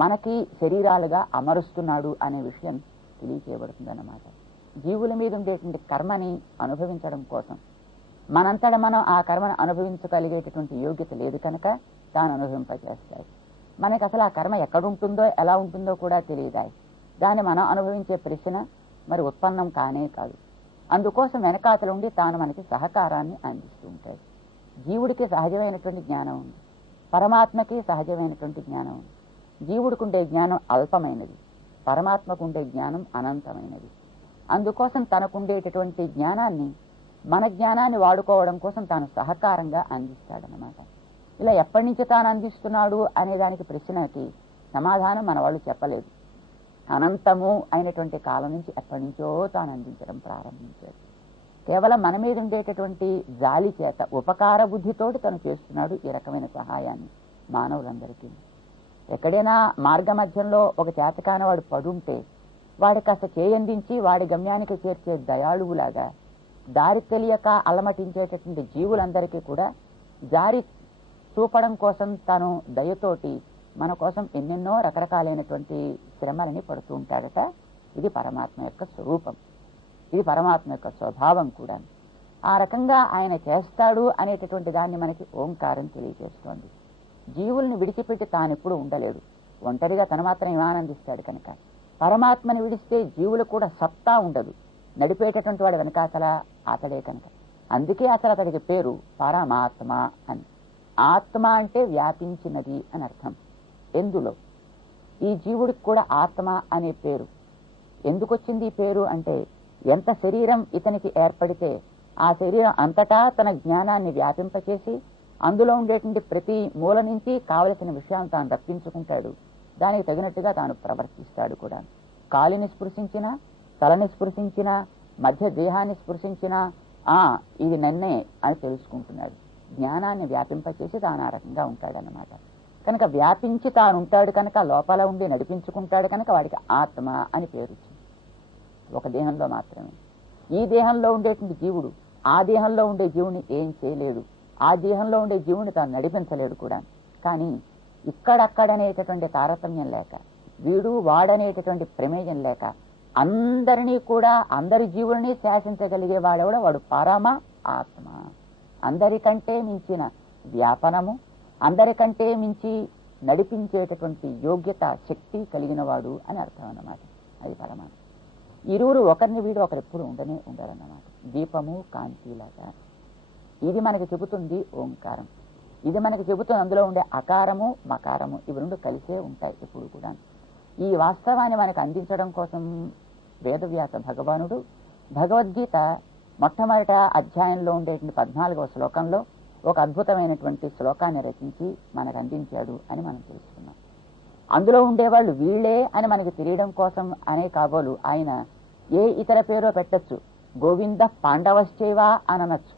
మనకి శరీరాలుగా అమరుస్తున్నాడు అనే విషయం తెలియచేయబడుతుందన్నమాట. జీవుల మీద ఉండేటువంటి కర్మని అనుభవించడం కోసం మనంతట మనం ఆ కర్మను అనుభవించగలిగేటటువంటి యోగ్యత లేదు కనుక తాను అనుభవింపజేస్తాయి. మనకి అసలు ఆ కర్మ ఎక్కడుంటుందో ఎలా ఉంటుందో కూడా తెలియదాయి. దాన్ని మనం అనుభవించే ప్రశ్న మరి ఉత్పన్నం కానే కాదు. అందుకోసం వెనకాతల ఉండి తాను మనకి సహకారాన్ని అందిస్తూ ఉంటాడు. జీవుడికి సహజమైనటువంటి జ్ఞానం ఉంది, పరమాత్మకి సహజమైనటువంటి జ్ఞానం ఉంది. జీవుడికి ఉండే జ్ఞానం అల్పమైనది, పరమాత్మకు ఉండే జ్ఞానం అనంతమైనది. అందుకోసం తనకుండేటటువంటి జ్ఞానాన్ని, మన జ్ఞానాన్ని వాడుకోవడం కోసం తాను సహకారంగా అందిస్తాడనమాట. ఇలా ఎప్పటి నుంచి తాను అందిస్తున్నాడు అనే దానికి ప్రశ్నకి సమాధానం మన వాళ్ళు చెప్పలేదు. అనంతము అయినటువంటి కాలం నుంచి ఎప్పటి నుంచో తాను అందించడం ప్రారంభించాడు. కేవలం మన మీద ఉండేటటువంటి జాలి చేత, ఉపకార బుద్ధితోటి తను చేస్తున్నాడు ఈ రకమైన సహాయాన్ని మానవులందరికీ. ఎక్కడైనా మార్గ మధ్యంలో ఒక చేతకాన వాడు పడుంటే వాడి కాస్త చేయందించి వాడి గమ్యానికి చేర్చే దయాళువులాగా, దారి తెలియక అలమటించేటటువంటి జీవులందరికీ కూడా జారి చూపడం కోసం తను దయతోటి మన కోసం ఎన్నెన్నో రకరకాలైనటువంటి శ్రమలని పడుతూ ఉంటాడట. ఇది పరమాత్మ యొక్క స్వరూపం, ఇది పరమాత్మ యొక్క స్వభావం కూడా. ఆ రకంగా ఆయన చేస్తాడు అనేటటువంటి దాన్ని మనకి ఓంకారం తెలియజేస్తోంది. జీవుల్ని విడిచిపెట్టి తానెప్పుడు ఉండలేడు, ఒంటరిగా తను మాత్రం ఆనందిస్తాడు కనుక. పరమాత్మని విడిస్తే జీవులు కూడా సత్తా ఉండదు, నడిపేటటువంటి వాడు వెనకాతల అతడే కనుక. అందుకే అసలు అతడికి పేరు పరమాత్మ అని. ఆత్మ అంటే వ్యాపించినది అని అర్థం. ఎందులో ఈ జీవుడికి కూడా ఆత్మ అనే పేరు ఎందుకు వచ్చింది? ఈ పేరు అంటే ఎంత శరీరం ఇతనికి ఏర్పడితే ఆ శరీరం అంతటా తన జ్ఞానాన్ని వ్యాపింపచేసి అందులో ఉండేటువంటి ప్రతి మూల నుంచి కావలసిన విషయాన్ని తాను రప్పించుకుంటాడు. దానికి తగినట్టుగా తాను ప్రవర్తిస్తాడు కూడా. కాలిని స్పృశించినా, తలని స్పృశించినా, మధ్య దేహాన్ని స్పృశించినా ఇది నన్నే అని తెలుసుకుంటున్నాడు. జ్ఞానాన్ని వ్యాపింపచేసి తాను ఆ రకంగా ఉంటాడన్నమాట. కనుక వ్యాపించి తాను ఉంటాడు కనుక, లోపల ఉండి నడిపించుకుంటాడు కనుక వాడికి ఆత్మ అని పేరు వచ్చింది. ఒక దేహంలో మాత్రమే. ఈ దేహంలో ఉండేటువంటి జీవుడు ఆ దేహంలో ఉండే జీవుని ఏం చేయలేడు, ఆ దేహంలో ఉండే జీవుని తాను నడిపించలేడు కూడా. కానీ ఇక్కడక్కడనేటటువంటి తారతమ్యం లేక, వీడు వాడనేటటువంటి ప్రమేయం లేక, అందరినీ కూడా, అందరి జీవుల్ని శాసించగలిగే వాడెవడో వాడు పరమ ఆత్మ. అందరికంటే మించిన వ్యాపనము, అందరికంటే మించి నడిపించేటటువంటి యోగ్యత, శక్తి కలిగిన వాడు అని అర్థం అన్నమాట. అది పరమాత్మ. ఇరువురు ఒకరిని వీడు ఒకరెప్పుడు ఉండనే ఉండాలన్నమాట. దీపము కాంతిలాగా. ఇది మనకి చెబుతుంది ఓంకారం. ఇది మనకి చెబుతుంది అందులో ఉండే అకారము మకారము ఇవి రెండు కలిసే ఉంటాయి ఎప్పుడు కూడా. ఈ వాస్తవాన్ని మనకు అందించడం కోసం వేదవ్యాస భగవానుడు భగవద్గీత మొట్టమొదట అధ్యాయంలో ఉండేటువంటి 14వ శ్లోకంలో ఒక అద్భుతమైనటువంటి శ్లోకాన్ని రచించి మనకు అందించాడు అని మనం తెలుసుకున్నాం. అందులో ఉండేవాళ్ళు వీళ్ళే అని మనకి తెలియడం కోసం అనే కాబోలు ఆయన ఏ ఇతర పేరో పెట్టచ్చు. గోవింద పాండవశ్చైవా అని అనొచ్చు,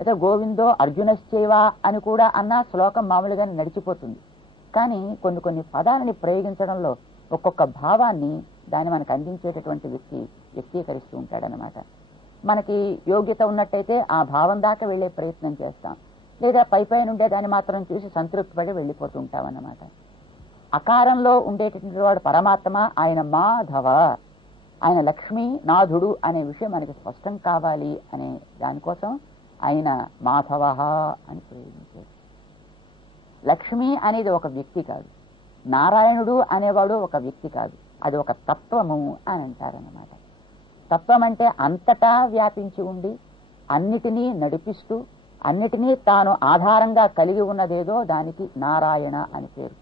అయితే గోవిందో అర్జునశ్చైవా అని కూడా అన్న శ్లోకం మామూలుగానే నడిచిపోతుంది. కానీ కొన్ని పదాలని ప్రయోగించడంలో ఒక్కొక్క భావాన్ని దాన్ని మనకు అందించేటటువంటి వ్యక్తి వ్యక్తీకరిస్తూ ఉంటాడనమాట. మనకి యోగ్యత ఉన్నట్టయితే ఆ భావం దాకా వెళ్లే ప్రయత్నం చేస్తాం, లేదా పై నుండే దాన్ని మాత్రం చూసి సంతృప్తి పడి వెళ్ళిపోతూ ఉంటామన్నమాట. అకారంలో ఉండేటటువంటి వాడు పరమాత్మ, ఆయన మాధవ, ఆయన లక్ష్మీ నాథుడు అనే విషయం మనకి స్పష్టం కావాలి అనే దానికోసం ఆయన మాధవ అని ప్రయోగించాడు. లక్ష్మి అనేది ఒక వ్యక్తి కాదు, నారాయణుడు అనేవాడు ఒక వ్యక్తి కాదు, అది ఒక తత్వము అని అంటారన్నమాట. తత్వం అంటే అంతటా వ్యాపించి ఉండి అన్నిటినీ నడిపిస్తూ అన్నిటినీ తాను ఆధారంగా కలిగి ఉన్నదేదో దానికి నారాయణ అని పేరు.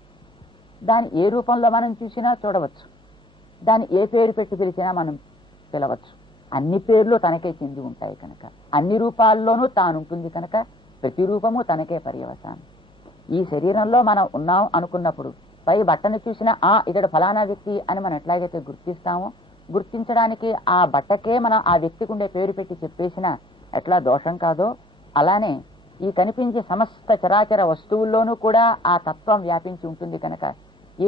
దాన్ని ఏ రూపంలో మనం చూసినా చూడవచ్చు, దాన్ని ఏ పేరు పెట్టి పిలిచినా మనం పిలవచ్చు. అన్ని పేర్లు తనకే చెంది ఉంటాయి కనుక, అన్ని రూపాల్లోనూ తానుంటుంది కనుక ప్రతి రూపము తనకే పర్యవసానం. ఈ శరీరంలో మనం ఉన్నాం అనుకున్నప్పుడు పై బట్టను చూసినా ఇతడు ఫలానా వ్యక్తి అని మనం ఎట్లాగైతే గుర్తిస్తామో, గుర్తించడానికి ఆ బట్టకే మనం ఆ వ్యక్తికి ఉండే పేరు పెట్టి చెప్పేసినా ఎట్లా దోషం కాదో, అలానే ఈ కనిపించే సమస్త చరాచర వస్తువుల్లోనూ కూడా ఆ తత్వం వ్యాపించి ఉంటుంది కనుక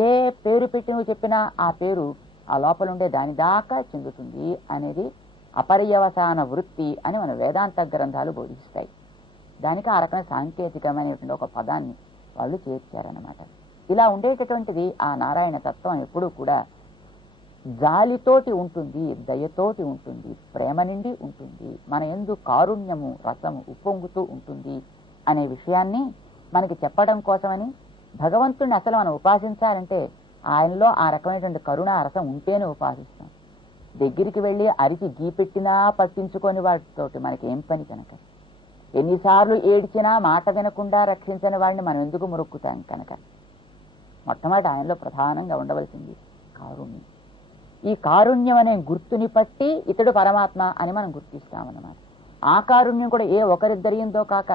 ఏ పేరు పెట్టి నువ్వు చెప్పినా ఆ పేరు ఆ లోపల ఉండే దాని దాకా చెందుతుంది అనేది అపర్యవసాన వృత్తి అని మన వేదాంత గ్రంథాలు బోధిస్తాయి. దానికి ఆ రకమైన సాంకేతికమైనటువంటి ఒక పదాన్ని వాళ్ళు చేర్చారన్నమాట. ఇలా ఉండేటటువంటిది ఆ నారాయణ తత్వం ఎప్పుడూ కూడా జాలితోటి ఉంటుంది, దయతోటి ఉంటుంది, ప్రేమ నిండి ఉంటుంది, మన యందు కారుణ్యము రసము ఉప్పొంగుతూ ఉంటుంది అనే విషయాన్ని మనకి చెప్పడం కోసమని భగవంతుడిని అసలు మనం ఉపాసించాలంటే ఆయనలో ఆ రకమైనటువంటి కరుణ రసం ఉంటేనే ఉపాసిస్తాం. దగ్గరికి వెళ్ళి అరిచి గీపెట్టినా పట్టించుకొని వాటితోటి మనకి ఏం పని కనుక. ఎన్నిసార్లు ఏడ్చినా మాట వినకుండా రక్షించని వాడిని మనం ఎందుకు మొరుక్కుతాం కనుక మొట్టమొదటి ఆయనలో ప్రధానంగా ఉండవలసింది కారుణ్యం. ఈ కారుణ్యం అనే గుర్తుని పట్టి ఇతడు పరమాత్మ అని మనం గుర్తిస్తామన్నమాట. ఆ కారుణ్యం కూడా ఏ ఒకరిద్దరియంతో కాక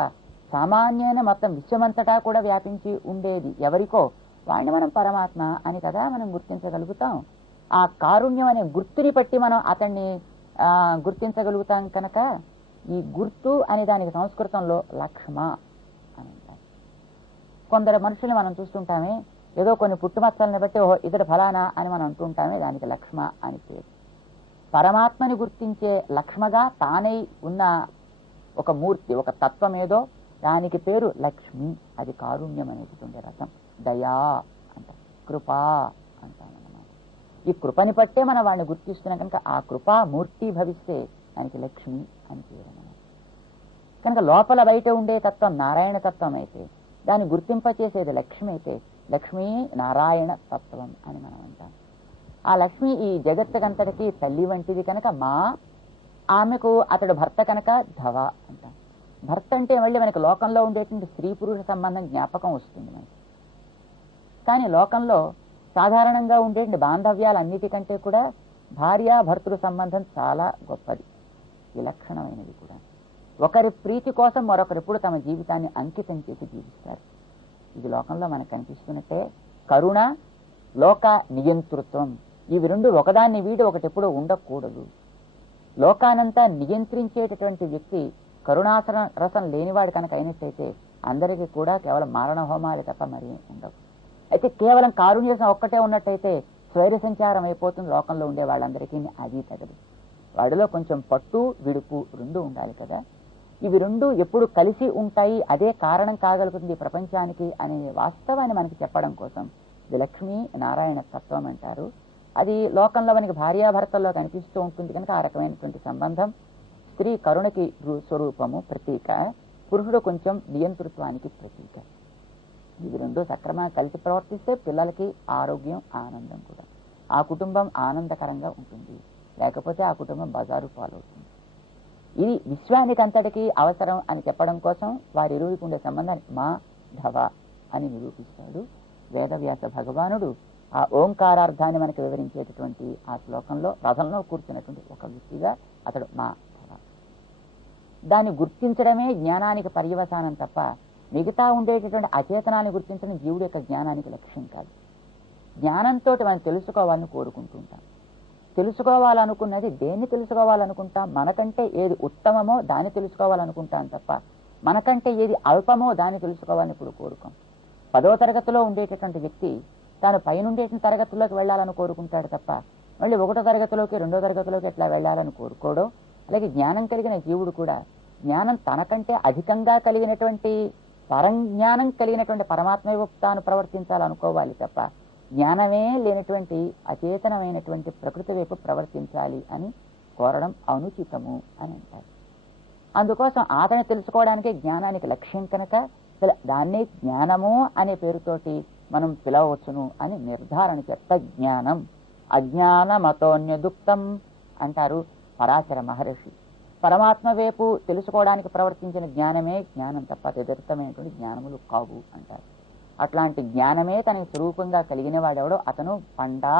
సామాన్యమైన మొత్తం విశ్వమంతటా కూడా వ్యాపించి ఉండేది ఎవరికో వాడిని మనం పరమాత్మ అని కదా మనం గుర్తించగలుగుతాం. ఆ కారుణ్యం అనే గుర్తుని పట్టి మనం అతన్ని గుర్తించగలుగుతాం కనుక ఈ గుర్తు అనే దానికి సంస్కృతంలో లక్ష్మ అని అంటారు. కొందరు మనుషుల్ని మనం చూస్తుంటామే, ఏదో కొన్ని పుట్టుమచ్చల్ని బట్టి ఇతడు ఫలానా అని మనం అంటుంటామే, దానికి లక్ష్మ అని పేరు. పరమాత్మని గుర్తించే లక్ష్మగా తానై ఉన్న ఒక మూర్తి, ఒక తత్వం ఏదో దానికి పేరు లక్ష్మి. అది కారుణ్యం అనేటువంటి రసం. దయా అంటారు, కృపా అంటామన్నమాట. ఈ కృపని పట్టే మనం వాడిని గుర్తిస్తున్నాం కనుక ఆ కృపా మూర్తి భవిస్తే దానికి లక్ష్మి అని పేరు అన్నమాట. కనుక లోపల బయట ఉండే తత్వం నారాయణ తత్వం అయితే దాన్ని గుర్తింపచేసేది లక్ష్మి అయితే లక్ష్మీ నారాయణ తత్వం అని మనం అంటాం. ఆ లక్ష్మి ఈ జగత్తుకంతటికి తల్లి వంటిది కనుక మా, ఆమెకు అతడు భర్త కనుక ధవ అంటాం. భర్త అంటే మళ్ళీ మనకి లోకంలో ఉండేటువంటి స్త్రీ పురుష సంబంధం జ్ఞాపకం వస్తుంది మనకి. కానీ లోకంలో సాధారణంగా ఉండేటువంటి బాంధవ్యాలన్నిటికంటే కూడా భార్యాభర్తృ సంబంధం చాలా గొప్పది, విలక్షణమైనది కూడా. ఒకరి ప్రీతి కోసం మరొకరిప్పుడు తమ జీవితాన్ని అంకితం చేసి జీవిస్తారు. ఇది లోకంలో మనకు కనిపిస్తున్నట్టే కరుణ, లోక నియంతృత్వం, ఇవి రెండు ఒకదాన్ని వీడి ఒకటెప్పుడు ఉండకూడదు. లోకానంతా నియంత్రించేటటువంటి వ్యక్తి కరుణాసన రసం లేనివాడు కనుక అయినట్టయితే అందరికీ కూడా కేవలం మారణ హోమాలు తప్ప మరి ఉండవు. అయితే కేవలం కారుణ్యసం ఒక్కటే ఉన్నట్టయితే స్వైర సంచారం అయిపోతుంది లోకంలో ఉండే వాళ్ళందరికీ. అది తగదు. వాడిలో కొంచెం పట్టు విడుపు రెండు ఉండాలి కదా. ఇవి రెండు ఎప్పుడు కలిసి ఉంటాయి, అదే కారణం కాగలుగుతుంది ప్రపంచానికి అనే వాస్తవాన్ని మనకి చెప్పడం కోసం ఇది లక్ష్మీ నారాయణ తత్వం అంటారు. అది లోకంలో మనకి భార్యాభర్తల్లో కనిపిస్తూ ఉంటుంది కనుక ఆ రకమైనటువంటి సంబంధం. స్త్రీ కరుణకి స్వరూపము ప్రతీక, పురుషుడు కొంచెం నియంతృత్వానికి ప్రతీక. ఇవి రెండు సక్రమంగా కలిసి ప్రవర్తిస్తే పిల్లలకి ఆరోగ్యం, ఆనందం కూడా. ఆ కుటుంబం ఆనందకరంగా ఉంటుంది, లేకపోతే ఆ కుటుంబం బజారు పాలవుతుంది. ఇది విశ్వానికి అంతటికీ అవసరం అని చెప్పడం కోసం వారి ఇరువురికి ఉండే సంబంధాన్ని మా ధవ అని నిరూపిస్తాడు వేదవ్యాస భగవానుడు. ఆ ఓంకారార్థాన్ని మనకు వివరించేటటువంటి ఆ శ్లోకంలో రథంలో కూర్చున్నటువంటి ఒక వ్యక్తిగా అతడు మా ధవ. దాన్ని గుర్తించడమే జ్ఞానానికి పర్యవసానం తప్ప మిగతా ఉండేటటువంటి అచేతనాన్ని గుర్తించడం జీవుడి యొక్క జ్ఞానానికి లక్ష్యం కాదు. జ్ఞానంతో మనం తెలుసుకోవాలని కోరుకుంటుంటాం. తెలుసుకోవాలనుకున్నది దేన్ని తెలుసుకోవాలనుకుంటాం? మనకంటే ఏది ఉత్తమమో దాన్ని తెలుసుకోవాలనుకుంటాం తప్ప మనకంటే ఏది అల్పమో దాన్ని తెలుసుకోవాలని ఇప్పుడు కోరుకోం. 10వ తరగతిలో ఉండేటటువంటి వ్యక్తి తాను పైనుండేటువంటి తరగతుల్లోకి వెళ్ళాలని కోరుకుంటాడు తప్ప మళ్ళీ 1వ తరగతిలోకి 2వ తరగతిలోకి ఎట్లా వెళ్ళాలని కోరుకోడు. అలాగే జ్ఞానం కలిగిన జీవుడు కూడా జ్ఞానం తనకంటే అధికంగా కలిగినటువంటి పరంజ్ఞానం కలిగినటువంటి పరమాత్మ వైపు తాను ప్రవర్తించాలనుకోవాలి తప్ప జ్ఞానమే లేనటువంటి అచేతనమైనటువంటి ప్రకృతి వైపు ప్రవర్తించాలి అని కోరడం అనుచితము అని అంటారు. అందుకోసం ఆతని తెలుసుకోవడానికి జ్ఞానానికి లక్ష్యం కనుక దాన్నే జ్ఞానము అనే పేరుతోటి మనం పిలవచ్చును అని నిర్ధారణ చెత్త జ్ఞానం. అజ్ఞానమతోన్యదుక్తం అంటారు పరాశర మహర్షి. పరమాత్మ వైపు తెలుసుకోవడానికి ప్రవర్తించిన జ్ఞానమే జ్ఞానం తప్ప తదితరమైనటువంటి జ్ఞానములు కావు అంటారు. అట్లాంటి జ్ఞానమే తనకి స్వరూపంగా కలిగిన వాడెవడో అతను పండా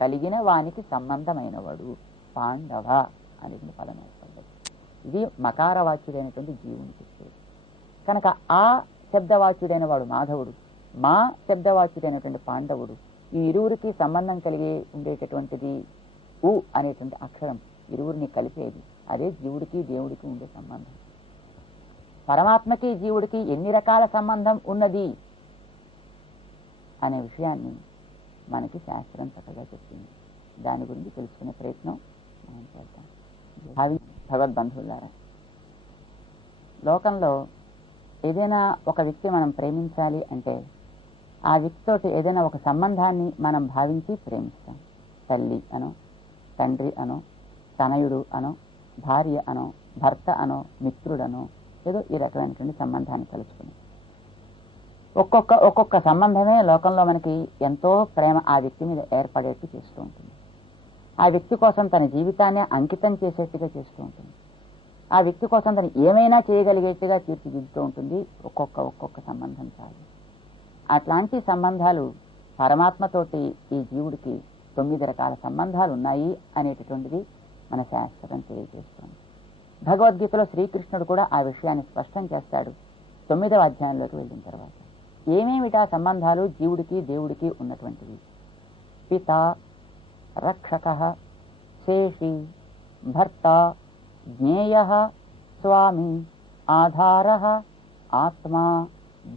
కలిగిన వానికి సంబంధమైనవాడు, పాండవ అనేది పదం ఏర్పడ్డది. ఇది మకారవాచ్యుడైనటువంటి జీవుని చెప్పేది కనుక ఆ శబ్దవాచ్యుడైన వాడు మాధవుడు, మా శబ్దవాచ్యుడైనటువంటి పాండవుడు. ఈ ఇరువురికి సంబంధం కలిగి ఉండేటటువంటిది ఉ అనేటువంటి అక్షరం ఇరువురిని కలిపేది. అదే జీవుడికి దేవుడికి ఉండే సంబంధం. పరమాత్మకి జీవుడికి ఎన్ని రకాల సంబంధం ఉన్నది అనే విషయాన్ని మనకి శాస్త్రం చక్కగా చెప్పింది. దాని గురించి తెలుసుకునే ప్రయత్నం మనం చేద్దాం. భావి భగవద్బంధువులారా, లోకంలో ఏదైనా ఒక వ్యక్తి మనం ప్రేమించాలి అంటే ఆ వ్యక్తితోటి ఏదైనా ఒక సంబంధాన్ని మనం భావించి ప్రేమిస్తాం. తల్లి అనో, తండ్రి అనో, తనయుడు అనో, భార్య అనో, భర్త అనో, మిత్రుడనో ఏదో ఈ రకమైనటువంటి సంబంధాన్ని కలుసుకుని ఒక్కొక్క సంబంధమే లోకంలో మనకి ఎంతో ప్రేమ ఆ వ్యక్తి మీద ఏర్పడేట్టు చేస్తూ ఉంటుంది. ఆ వ్యక్తి కోసం తన జీవితాన్ని అంకితం చేసేట్టుగా చేస్తూ ఉంటుంది. ఆ వ్యక్తి కోసం తను ఏమైనా చేయగలిగేట్టుగా తీర్చిదిద్దుతూ ఉంటుంది ఒక్కొక్క సంబంధం చాలు. అట్లాంటి సంబంధాలు పరమాత్మతోటి ఈ జీవుడికి 9 రకాల సంబంధాలు ఉన్నాయి అనేటటువంటిది మన శాస్త్రం తెలియజేస్తుంది. భగవద్గీతలో శ్రీకృష్ణుడు కూడా ఆ విషయాన్ని స్పష్టం చేస్తాడు 9వ అధ్యాయంలోకి వెళ్ళిన తర్వాత. ఏమేమిటా సంబంధాలు జీవుడికి దేవుడికి ఉన్నటువంటివి? పిత, రక్షక, శేషి, భర్త, జ్ఞేయ, స్వామి, ఆధార, ఆత్మ,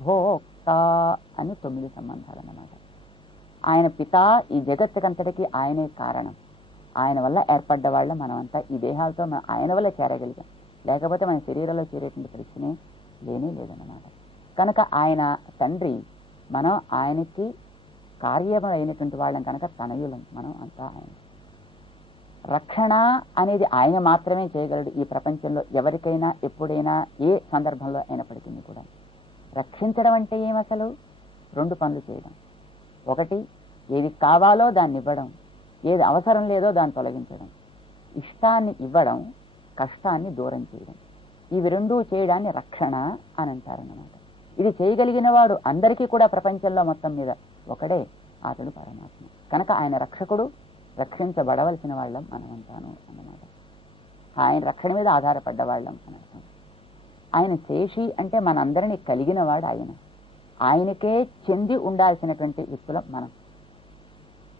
భోక్త అని 9 సంబంధాలు అన్నమాట. ఆయన పిత, ఈ జగత్తుకంతటికి ఆయనే కారణం. ఆయన వల్ల ఏర్పడ్డ వాళ్ళ మనమంతా ఈ దేహాలతో మనం ఆయన వల్ల చేరగలిగాం. లేకపోతే మన శరీరంలో చేరేటువంటి పరిస్థితి లేనే లేదన్నమాట. కనుక ఆయన తండ్రి, మనం ఆయనకి కార్యమైనటువంటి వాళ్ళం కనుక తనయులం మనం అంతా. ఆయన రక్షణ అనేది ఆయన మాత్రమే చేయగలడు. ఈ ప్రపంచంలో ఎవరికైనా ఎప్పుడైనా ఏ సందర్భంలో అయినప్పటికీ కూడా రక్షించడం అంటే ఏమసలు? 2 పనులు చేయడం. ఒకటి, ఏది కావాలో దాన్ని ఇవ్వడం, ఏది అవసరం లేదో దాన్ని తొలగించడం. ఇష్టాన్ని ఇవ్వడం, కష్టాన్ని దూరం చేయడం. ఇవి 2 చేయడాన్ని రక్షణ అని అంటారన్నమాట. ఇది చేయగలిగిన వాడు అందరికీ కూడా ప్రపంచంలో మొత్తం మీద ఒకడే, అతడు పరమాత్మ. కనుక ఆయన రక్షకుడు, రక్షించబడవలసిన వాళ్ళం మనమంటాను అన్నమాట. ఆయన రక్షణ మీద ఆధారపడ్డ వాళ్ళం అని అర్థం. ఆయన శేషి అంటే మనందరినీ కలిగిన వాడు ఆయన. ఆయనకే చెంది ఉండాల్సినటువంటి వ్యక్తులం మనం.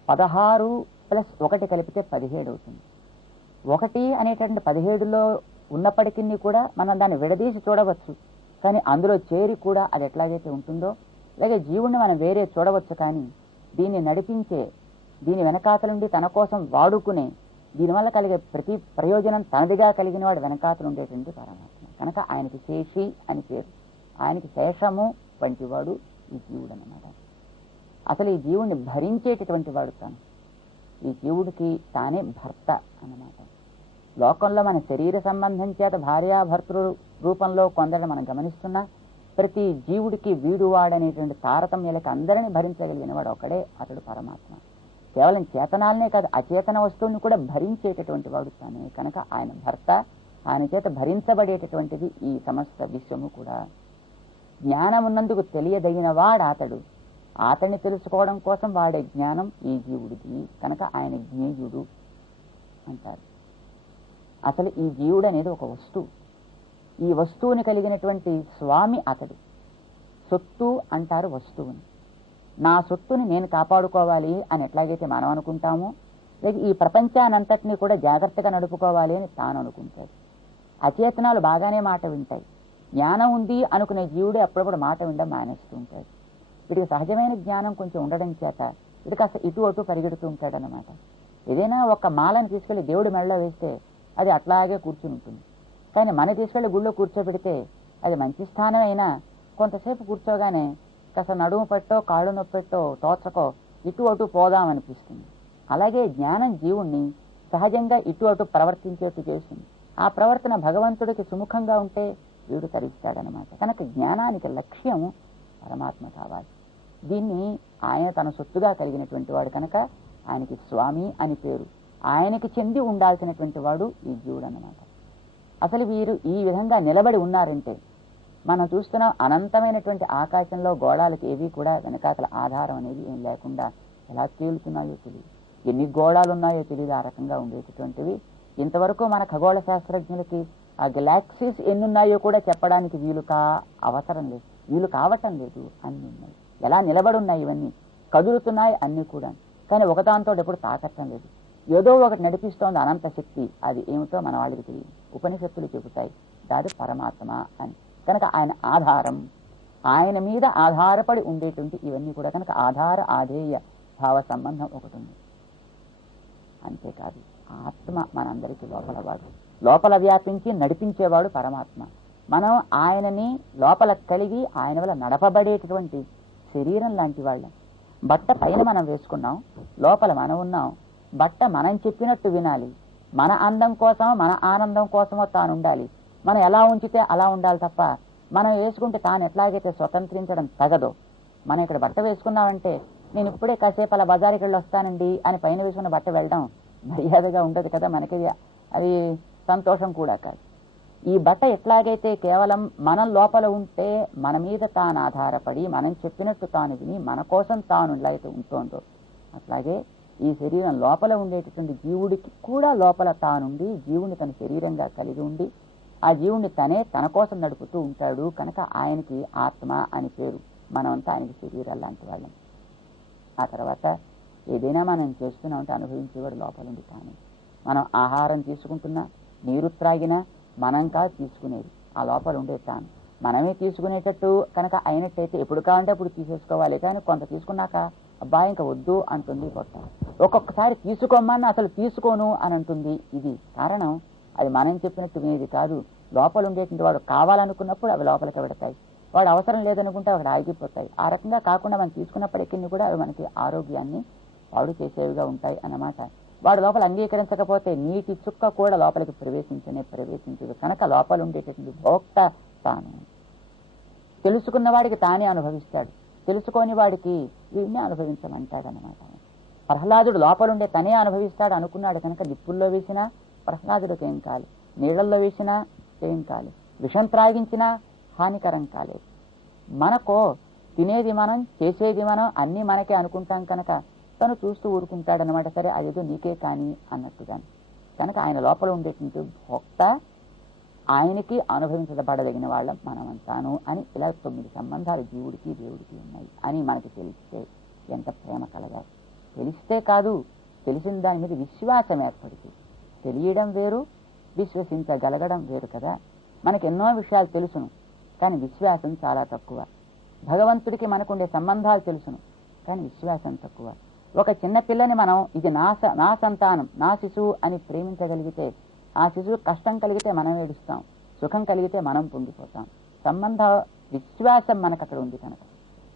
16 + 1 కలిపితే 17 అవుతుంది. 1 అనేటువంటి 17లో ఉన్నప్పటికీ కూడా మనం దాన్ని విడదీసి చూడవచ్చు. కానీ అందులో చేరి కూడా అది ఎట్లాగైతే ఉంటుందో అలాగే జీవుణ్ణి మనం వేరే చూడవచ్చు. కానీ దీన్ని నడిపించే, దీని వెనకాతలుండి తన కోసం వాడుకునే, దీనివల్ల కలిగే ప్రతి ప్రయోజనం తనదిగా కలిగిన వాడు వెనకాతలు ఉండేటువంటి పరమాత్మ. కనుక ఆయనకి శేషి అని పేరు. ఆయనకి శేషము వంటి వాడు ఈ జీవుడు అన్నమాట. అసలు ఈ జీవుడిని భరించేటటువంటి వాడు తాను. ఈ జీవుడికి తానే భర్త అన్నమాట. లోకంలో మన శరీర సంబంధం చేత భార్యాభర్తృ రూపంలో కొందరిని మనం గమనిస్తున్నా, ప్రతి జీవుడికి వీడువాడనేటువంటి తారతమ్యాలకు అందరినీ భరించగలిగిన వాడు ఒకడే, అతడు పరమాత్మ. కేవలం చేతనాలనే కాదు, అచేతన వస్తువుని కూడా భరించేటటువంటి వాడు తానే. కనుక ఆయన భర్త, ఆయన చేత భరించబడేటటువంటిది ఈ సమస్త విశ్వము కూడా. జ్ఞానం ఉన్నందుకు తెలియదగిన వాడు అతడు. అతన్ని తెలుసుకోవడం కోసం వాడే జ్ఞానం ఈ జీవుడికి. కనుక ఆయన జ్ఞేయుడు అంటారు. అసలు ఈ జీవుడు అనేది ఒక వస్తువు. ఈ వస్తువుని కలిగినటువంటి స్వామి అతడు. సొత్తు అంటారు వస్తువుని. నా సొత్తుని నేను కాపాడుకోవాలి అని ఎట్లాగైతే మనం అనుకుంటామో, లేక ఈ ప్రపంచానంతటినీ కూడా జాగ్రత్తగా నడుపుకోవాలి అని తాను అనుకుంటాడు. అచేతనాలు బాగానే మాట వింటాయి. జ్ఞానం ఉంది అనుకునే జీవుడే అప్పుడప్పుడు మాట వినడం మానేస్తూ ఉంటాడు. వీడికి సహజమైన జ్ఞానం కొంచెం ఉండడం చేత వీడికి కాస్త ఇటు అటు పరిగెడుతూ ఉంటాడు అన్నమాట. ఏదైనా ఒక మాలని తీసుకెళ్లి దేవుడి మెడలో వేస్తే అది అట్లాగే కూర్చుని ఉంటుంది. కానీ మన తీసుకెళ్లి గుళ్ళో కూర్చోబెడితే అది మంచి స్థానం అయినా కొంతసేపు కూర్చోగానే కాస్త నడుము పెట్టో కాళ్ళు నొప్పెట్టో తోచకో ఇటు అటు పోదామనిపిస్తుంది. అలాగే జ్ఞానం జీవుణ్ణి సహజంగా ఇటు అటు ప్రవర్తించేట్టు చేస్తుంది. ఆ ప్రవర్తన భగవంతుడికి సుముఖంగా ఉంటే వీడు తరిస్తాడనమాట. కనుక జ్ఞానానికి లక్ష్యం పరమాత్మ కావాలి. దీన్ని ఆయన తన సొత్తుగా కలిగినటువంటి వాడు కనుక ఆయనకి స్వామి అని పేరు. ఆయనకి చెంది ఉండాల్సినటువంటి వాడు ఈ జీవుడు అన్నమాట. అసలు వీరు ఈ విధంగా నిలబడి ఉన్నారంటే మనం చూస్తున్నాం, అనంతమైనటువంటి ఆకాశంలో గోళాలకు ఏవి కూడా వెనకాతల ఆధారం అనేది ఏం లేకుండా ఎలా తేలుతున్నాయో తెలియదు. ఎన్ని గోళాలు ఉన్నాయో తెలియదు. ఆ రకంగా ఉండేటటువంటివి ఇంతవరకు మన ఖగోళ శాస్త్రజ్ఞులకి ఆ గెలాక్సీస్ ఎన్నున్నాయో కూడా చెప్పడానికి వీలు కావటం లేదు. అన్ని ఉన్నాయి. ఎలా నిలబడి ఉన్నాయి, ఇవన్నీ కదులుతున్నాయి అన్నీ కూడా. కానీ ఒకదాంతో ఎప్పుడు తాకట్టం లేదు. ఏదో ఒకటి నడిపిస్తోంది అనంత శక్తి. అది ఏమిటో మన వాళ్ళకి తెలియదు. ఉపనిషత్తులు చెబుతాయి దాని పరమాత్మ అని. కనుక ఆయన ఆధారం, ఆయన మీద ఆధారపడి ఉండేటువంటి ఇవన్నీ కూడా. కనుక ఆధార ఆధేయ భావ సంబంధం ఒకటి ఉంది. అంతేకాదు ఆత్మ మనందరికీ లోపలవాడు, లోపల వ్యాపించి నడిపించేవాడు పరమాత్మ. మనం ఆయనని లోపల కలిగి ఆయన వల్ల నడపబడేటటువంటి శరీరం లాంటి వాళ్ళం. బట్ట పైన మనం వేసుకున్నాం, లోపల మనం ఉన్నాం. బట్ట మనం చెప్పినట్టు వినాలి. మన అందం కోసమో మన ఆనందం కోసమో తాను ఉండాలి. మనం ఎలా ఉంచితే అలా ఉండాలి తప్ప మనం వేసుకుంటే తాను ఎట్లాగైతే స్వతంత్రించడం తగదో. మనం ఇక్కడ బట్ట వేసుకున్నామంటే నేను ఇప్పుడే కాసేపు అలా బజారుకి వెళ్ళి వస్తానండి అని పైన వేసుకున్న బట్ట వెళ్ళడం మర్యాదగా ఉండదు కదా. మనకి అది సంతోషం కూడా కాదు. ఈ బట్ట ఎట్లాగైతే కేవలం మనం లోపల ఉంటే మన మీద తాను ఆధారపడి మనం చెప్పినట్టు తాను విని మన కోసం తాను ఎలాగైతే ఉంటుందో, అట్లాగే ఈ శరీరం లోపల ఉండేటటువంటి జీవుడికి కూడా లోపల తానుండి జీవుని తన శరీరంగా కలిగి ఉండి ఆ జీవుని తనే తన కోసం నడుపుతూ ఉంటాడు. కనుక ఆయనకి ఆత్మ అని పేరు. మనమంతా ఆయనకి శరీరాలు లాంటి వాళ్ళం. ఆ తర్వాత ఏదైనా మనం చేస్తున్నాం అంటే అనుభవించేవాడు లోపల ఉండి తాను. మనం ఆహారం తీసుకుంటున్నా, నీరు త్రాగినా మనం కాదు తీసుకునేది, ఆ లోపల ఉండే తాను. మనమే తీసుకునేటట్టు కనుక అయినట్టయితే ఎప్పుడు కావాలంటే అప్పుడు తీసేసుకోవాలి. కానీ కొంత తీసుకున్నాక అబ్బాయి ఇంకా వద్దు అంటుంది పొట్ట. ఒక్కొక్కసారి తీసుకోమన్నా అసలు తీసుకోను అని అంటుంది. ఇది కారణం అది మనం చెప్పినట్టు వినేది కాదు. లోపల ఉండేటువంటి వాడు కావాలనుకున్నప్పుడు అవి లోపలికి పెడతాయి, వాడు అవసరం లేదనుకుంటే అక్కడ ఆగిపోతాయి. ఆ రకంగా కాకుండా మనం తీసుకున్నప్పటికీ కూడా అవి మనకి ఆరోగ్యాన్ని వాడు చేసేవిగా ఉంటాయి అన్నమాట. వాడు లోపల అంగీకరించకపోతే నీటి చుక్క కూడా లోపలికి ప్రవేశించేది. కనుక లోపల ఉండేటటువంటి భోక్త తాను. తెలుసుకున్న వాడికి తానే అనుభవిస్తాడు, తెలుసుకోని వాడికి వీడిని అనుభవించమంటాడనమాట. ప్రహ్లాదుడు లోపలుండే తనే అనుభవిస్తాడు అనుకున్నాడు కనుక నిప్పుల్లో వేసినా ప్రహ్లాదుడికి ఏం కాదు, నీళ్లలో వేసినా ఏం కాదు, విషం త్రాగించినా హానికరం కాలేదు. మనకో తినేది మనం, చేసేది మనం, అన్నీ మనకే అనుకుంటాం కనుక తను చూస్తూ ఊరుకుంటాడనమాట. సరే అదేదో నీకే కానీ అన్నట్టుగా. కనుక ఆయన లోపల ఉండేటువంటి భోక్త, ఆయనకి అనుభవించబడదగిన వాళ్ళం మనమంతాను అని ఇలా 9 సంబంధాలు జీవుడికి దేవుడికి ఉన్నాయి అని మనకి తెలిస్తే ఎంత ప్రేమ కలగాలి. తెలిస్తే కాదు, తెలిసిన దాని మీద విశ్వాసం ఏర్పడితే. తెలియడం వేరు, విశ్వసించగలగడం వేరు కదా. మనకి ఎన్నో విషయాలు తెలుసును కానీ విశ్వాసం చాలా తక్కువ. భగవంతుడికి మనకుండే సంబంధాలు తెలుసును కానీ విశ్వాసం తక్కువ. ఒక చిన్న పిల్లని మనం ఇది నా సంతానం, నా శిశువు అని ప్రేమించగలిగితే, ఆ శిశువు కష్టం కలిగితే మనం ఏడుస్తాం, సుఖం కలిగితే మనం పొంగిపోతాం. సంబంధ విశ్వాసం మనకు అక్కడ ఉంది కనుక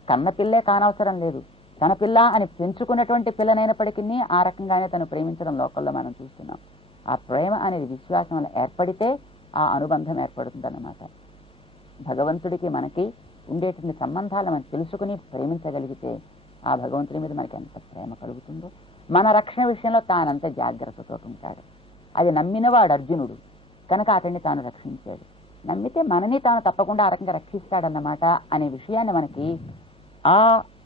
కన్న పిల్లే కానవసరం లేదు, తన పిల్ల అని పెంచుకున్నటువంటి పిల్లనైనప్పటికీ ఆ రకంగానే తను ప్రేమించడం లోకల్లో మనం చూస్తున్నాం. ఆ ప్రేమ అనేది విశ్వాసం వల్ల ఏర్పడితే ఆ అనుబంధం ఏర్పడుతుందన్నమాట. భగవంతుడికి మనకి ఉండేటువంటి సంబంధాలు మనం తెలుసుకుని ప్రేమించగలిగితే ఆ భగవంతుడి మీద మనకి ఎంత ప్రేమ కలుగుతుందో. మన రక్షణ విషయంలో తానంత జాగ్రత్తతో ఉంటాడు. అది నమ్మినవాడు అర్జునుడు కనుక అతన్ని తాను రక్షించాడు. నమ్మితే మనని తాను తప్పకుండా ఆ రకంగా రక్షిస్తాడన్నమాట అనే విషయాన్ని మనకి ఆ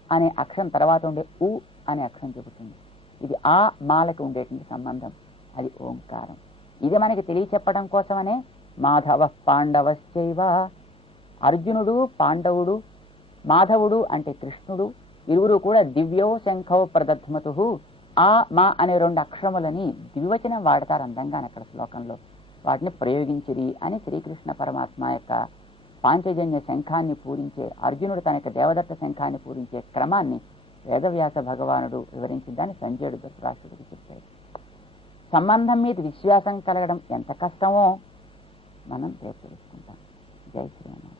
అనే అక్షరం తర్వాత ఉండే ఉ అనే అక్షరం చెబుతుంది. ఇది ఆ మాలకి ఉండేటువంటి సంబంధం, అది ఓంకారం. ఇది మనకి తెలియచెప్పడం కోసమనే మాధవ పాండవశ్చైవ, అర్జునుడు పాండవుడు, మాధవుడు అంటే కృష్ణుడు, ఇరువురు కూడా దివ్యో శంఖో ప్రదధ్మతు. ఆ మా అనే 2 అక్షరములని ద్వివచనం వాడతారు అందంగా అక్కడ శ్లోకంలో. వాటిని ప్రయోగించిరి అని శ్రీకృష్ణ పరమాత్మ యొక్క పాంచజన్య శంఖాన్ని పూరించే, అర్జునుడు తన యొక్క దేవదత్త శంఖాన్ని పూరించే క్రమాన్ని వేదవ్యాస భగవానుడు వివరించిందని సంజయుడు ధృతరాష్ట్రుడికి చెప్పాడు. సంబంధం మీద విశ్వాసం కలగడం ఎంత కష్టమో మనం రేపు తెలుసుకుంటాం. జై శ్రీరామ్.